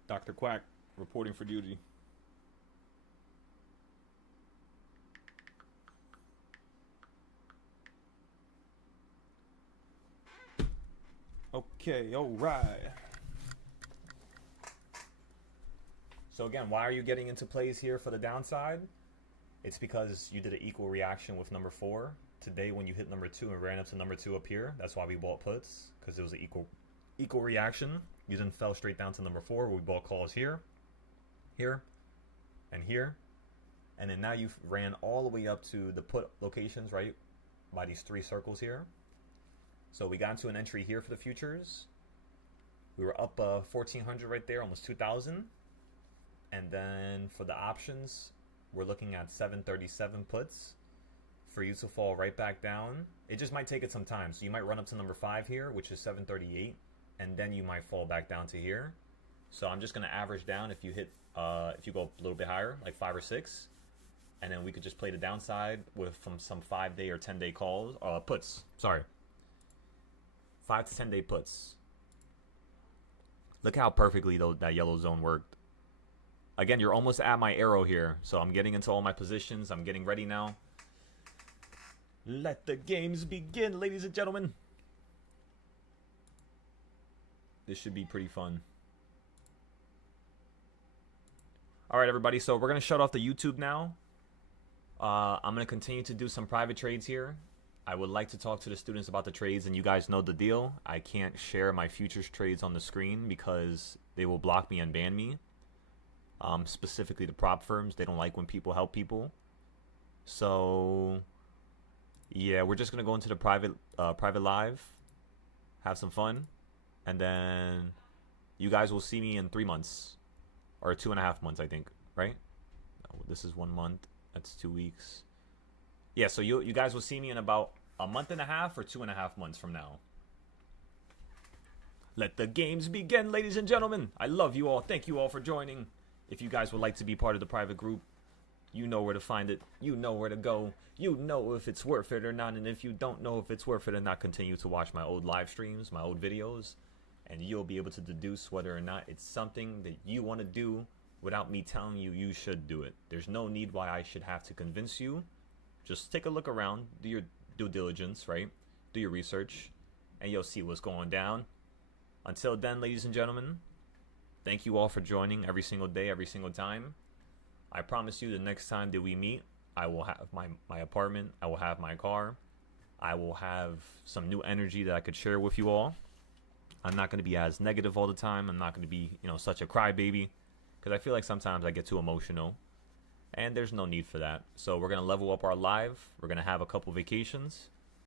Dr. Quack reporting for duty. Okay, alright. So again, why are you getting into plays here for the downside? It's because you did an equal reaction with number 4. Today when you hit number 2 and ran up to number 2 up here, that's why we bought puts, because it was an equal reaction. You then fell straight down to number 4 where we bought calls here, here, and here. And then now you've ran all the way up to the put locations, right? By these 3 circles here. So we got into an entry here for the futures. We were up 1,400 right there, almost 2,000. And then for the options, we're looking at 737 puts for you to fall right back down. It just might take it some time. So you might run up to number 5 here, which is 738, and then you might fall back down to here. So I'm just gonna average down if you hit, if you go a little bit higher, like 5 or 6, and then we could just play the downside with from some 5-day or 10-day calls, puts. Sorry. 5 to 10 day puts. Look how perfectly that yellow zone worked. Again, you're almost at my arrow here. So I'm getting into all my positions. I'm getting ready now. Let the games begin, ladies and gentlemen. This should be pretty fun. Alright, everybody. So we're going to shut off the YouTube now. I'm going to continue to do some private trades here. I would like to talk to the students about the trades, and you guys know the deal. I can't share my futures trades on the screen because they will block me and ban me. Specifically the prop firms, they don't like when people help people. So yeah, we're just gonna go into the private live, have some fun, and then you guys will see me in 3 months or 2.5 months, I think, right? No, this is 1 month. That's 2 weeks. Yeah, so you guys will see me in about a month and a half or 2.5 months from now. Let the games begin, ladies and gentlemen. I love you all. Thank you all for joining. If you guys would like to be part of the private group, you know where to find it. You know where to go. You know if it's worth it or not. And if you don't know if it's worth it or not, continue to watch my old live streams, my old videos, and you'll be able to deduce whether or not it's something that you want to do without me telling you you should do it. There's no need why I should have to convince you. Just take a look around, do your due diligence, right? Do your research, and you'll see what's going down. Until then, ladies and gentlemen, thank you all for joining every single day, every single time. I promise you the next time that we meet, I will have my apartment, I will have my car, I will have some new energy that I could share with you all. I'm not going to be as negative all the time. I'm not going to be, such a crybaby, because I feel like sometimes I get too emotional. And there's no need for that. So we're going to level up our live. We're going to have a couple vacations.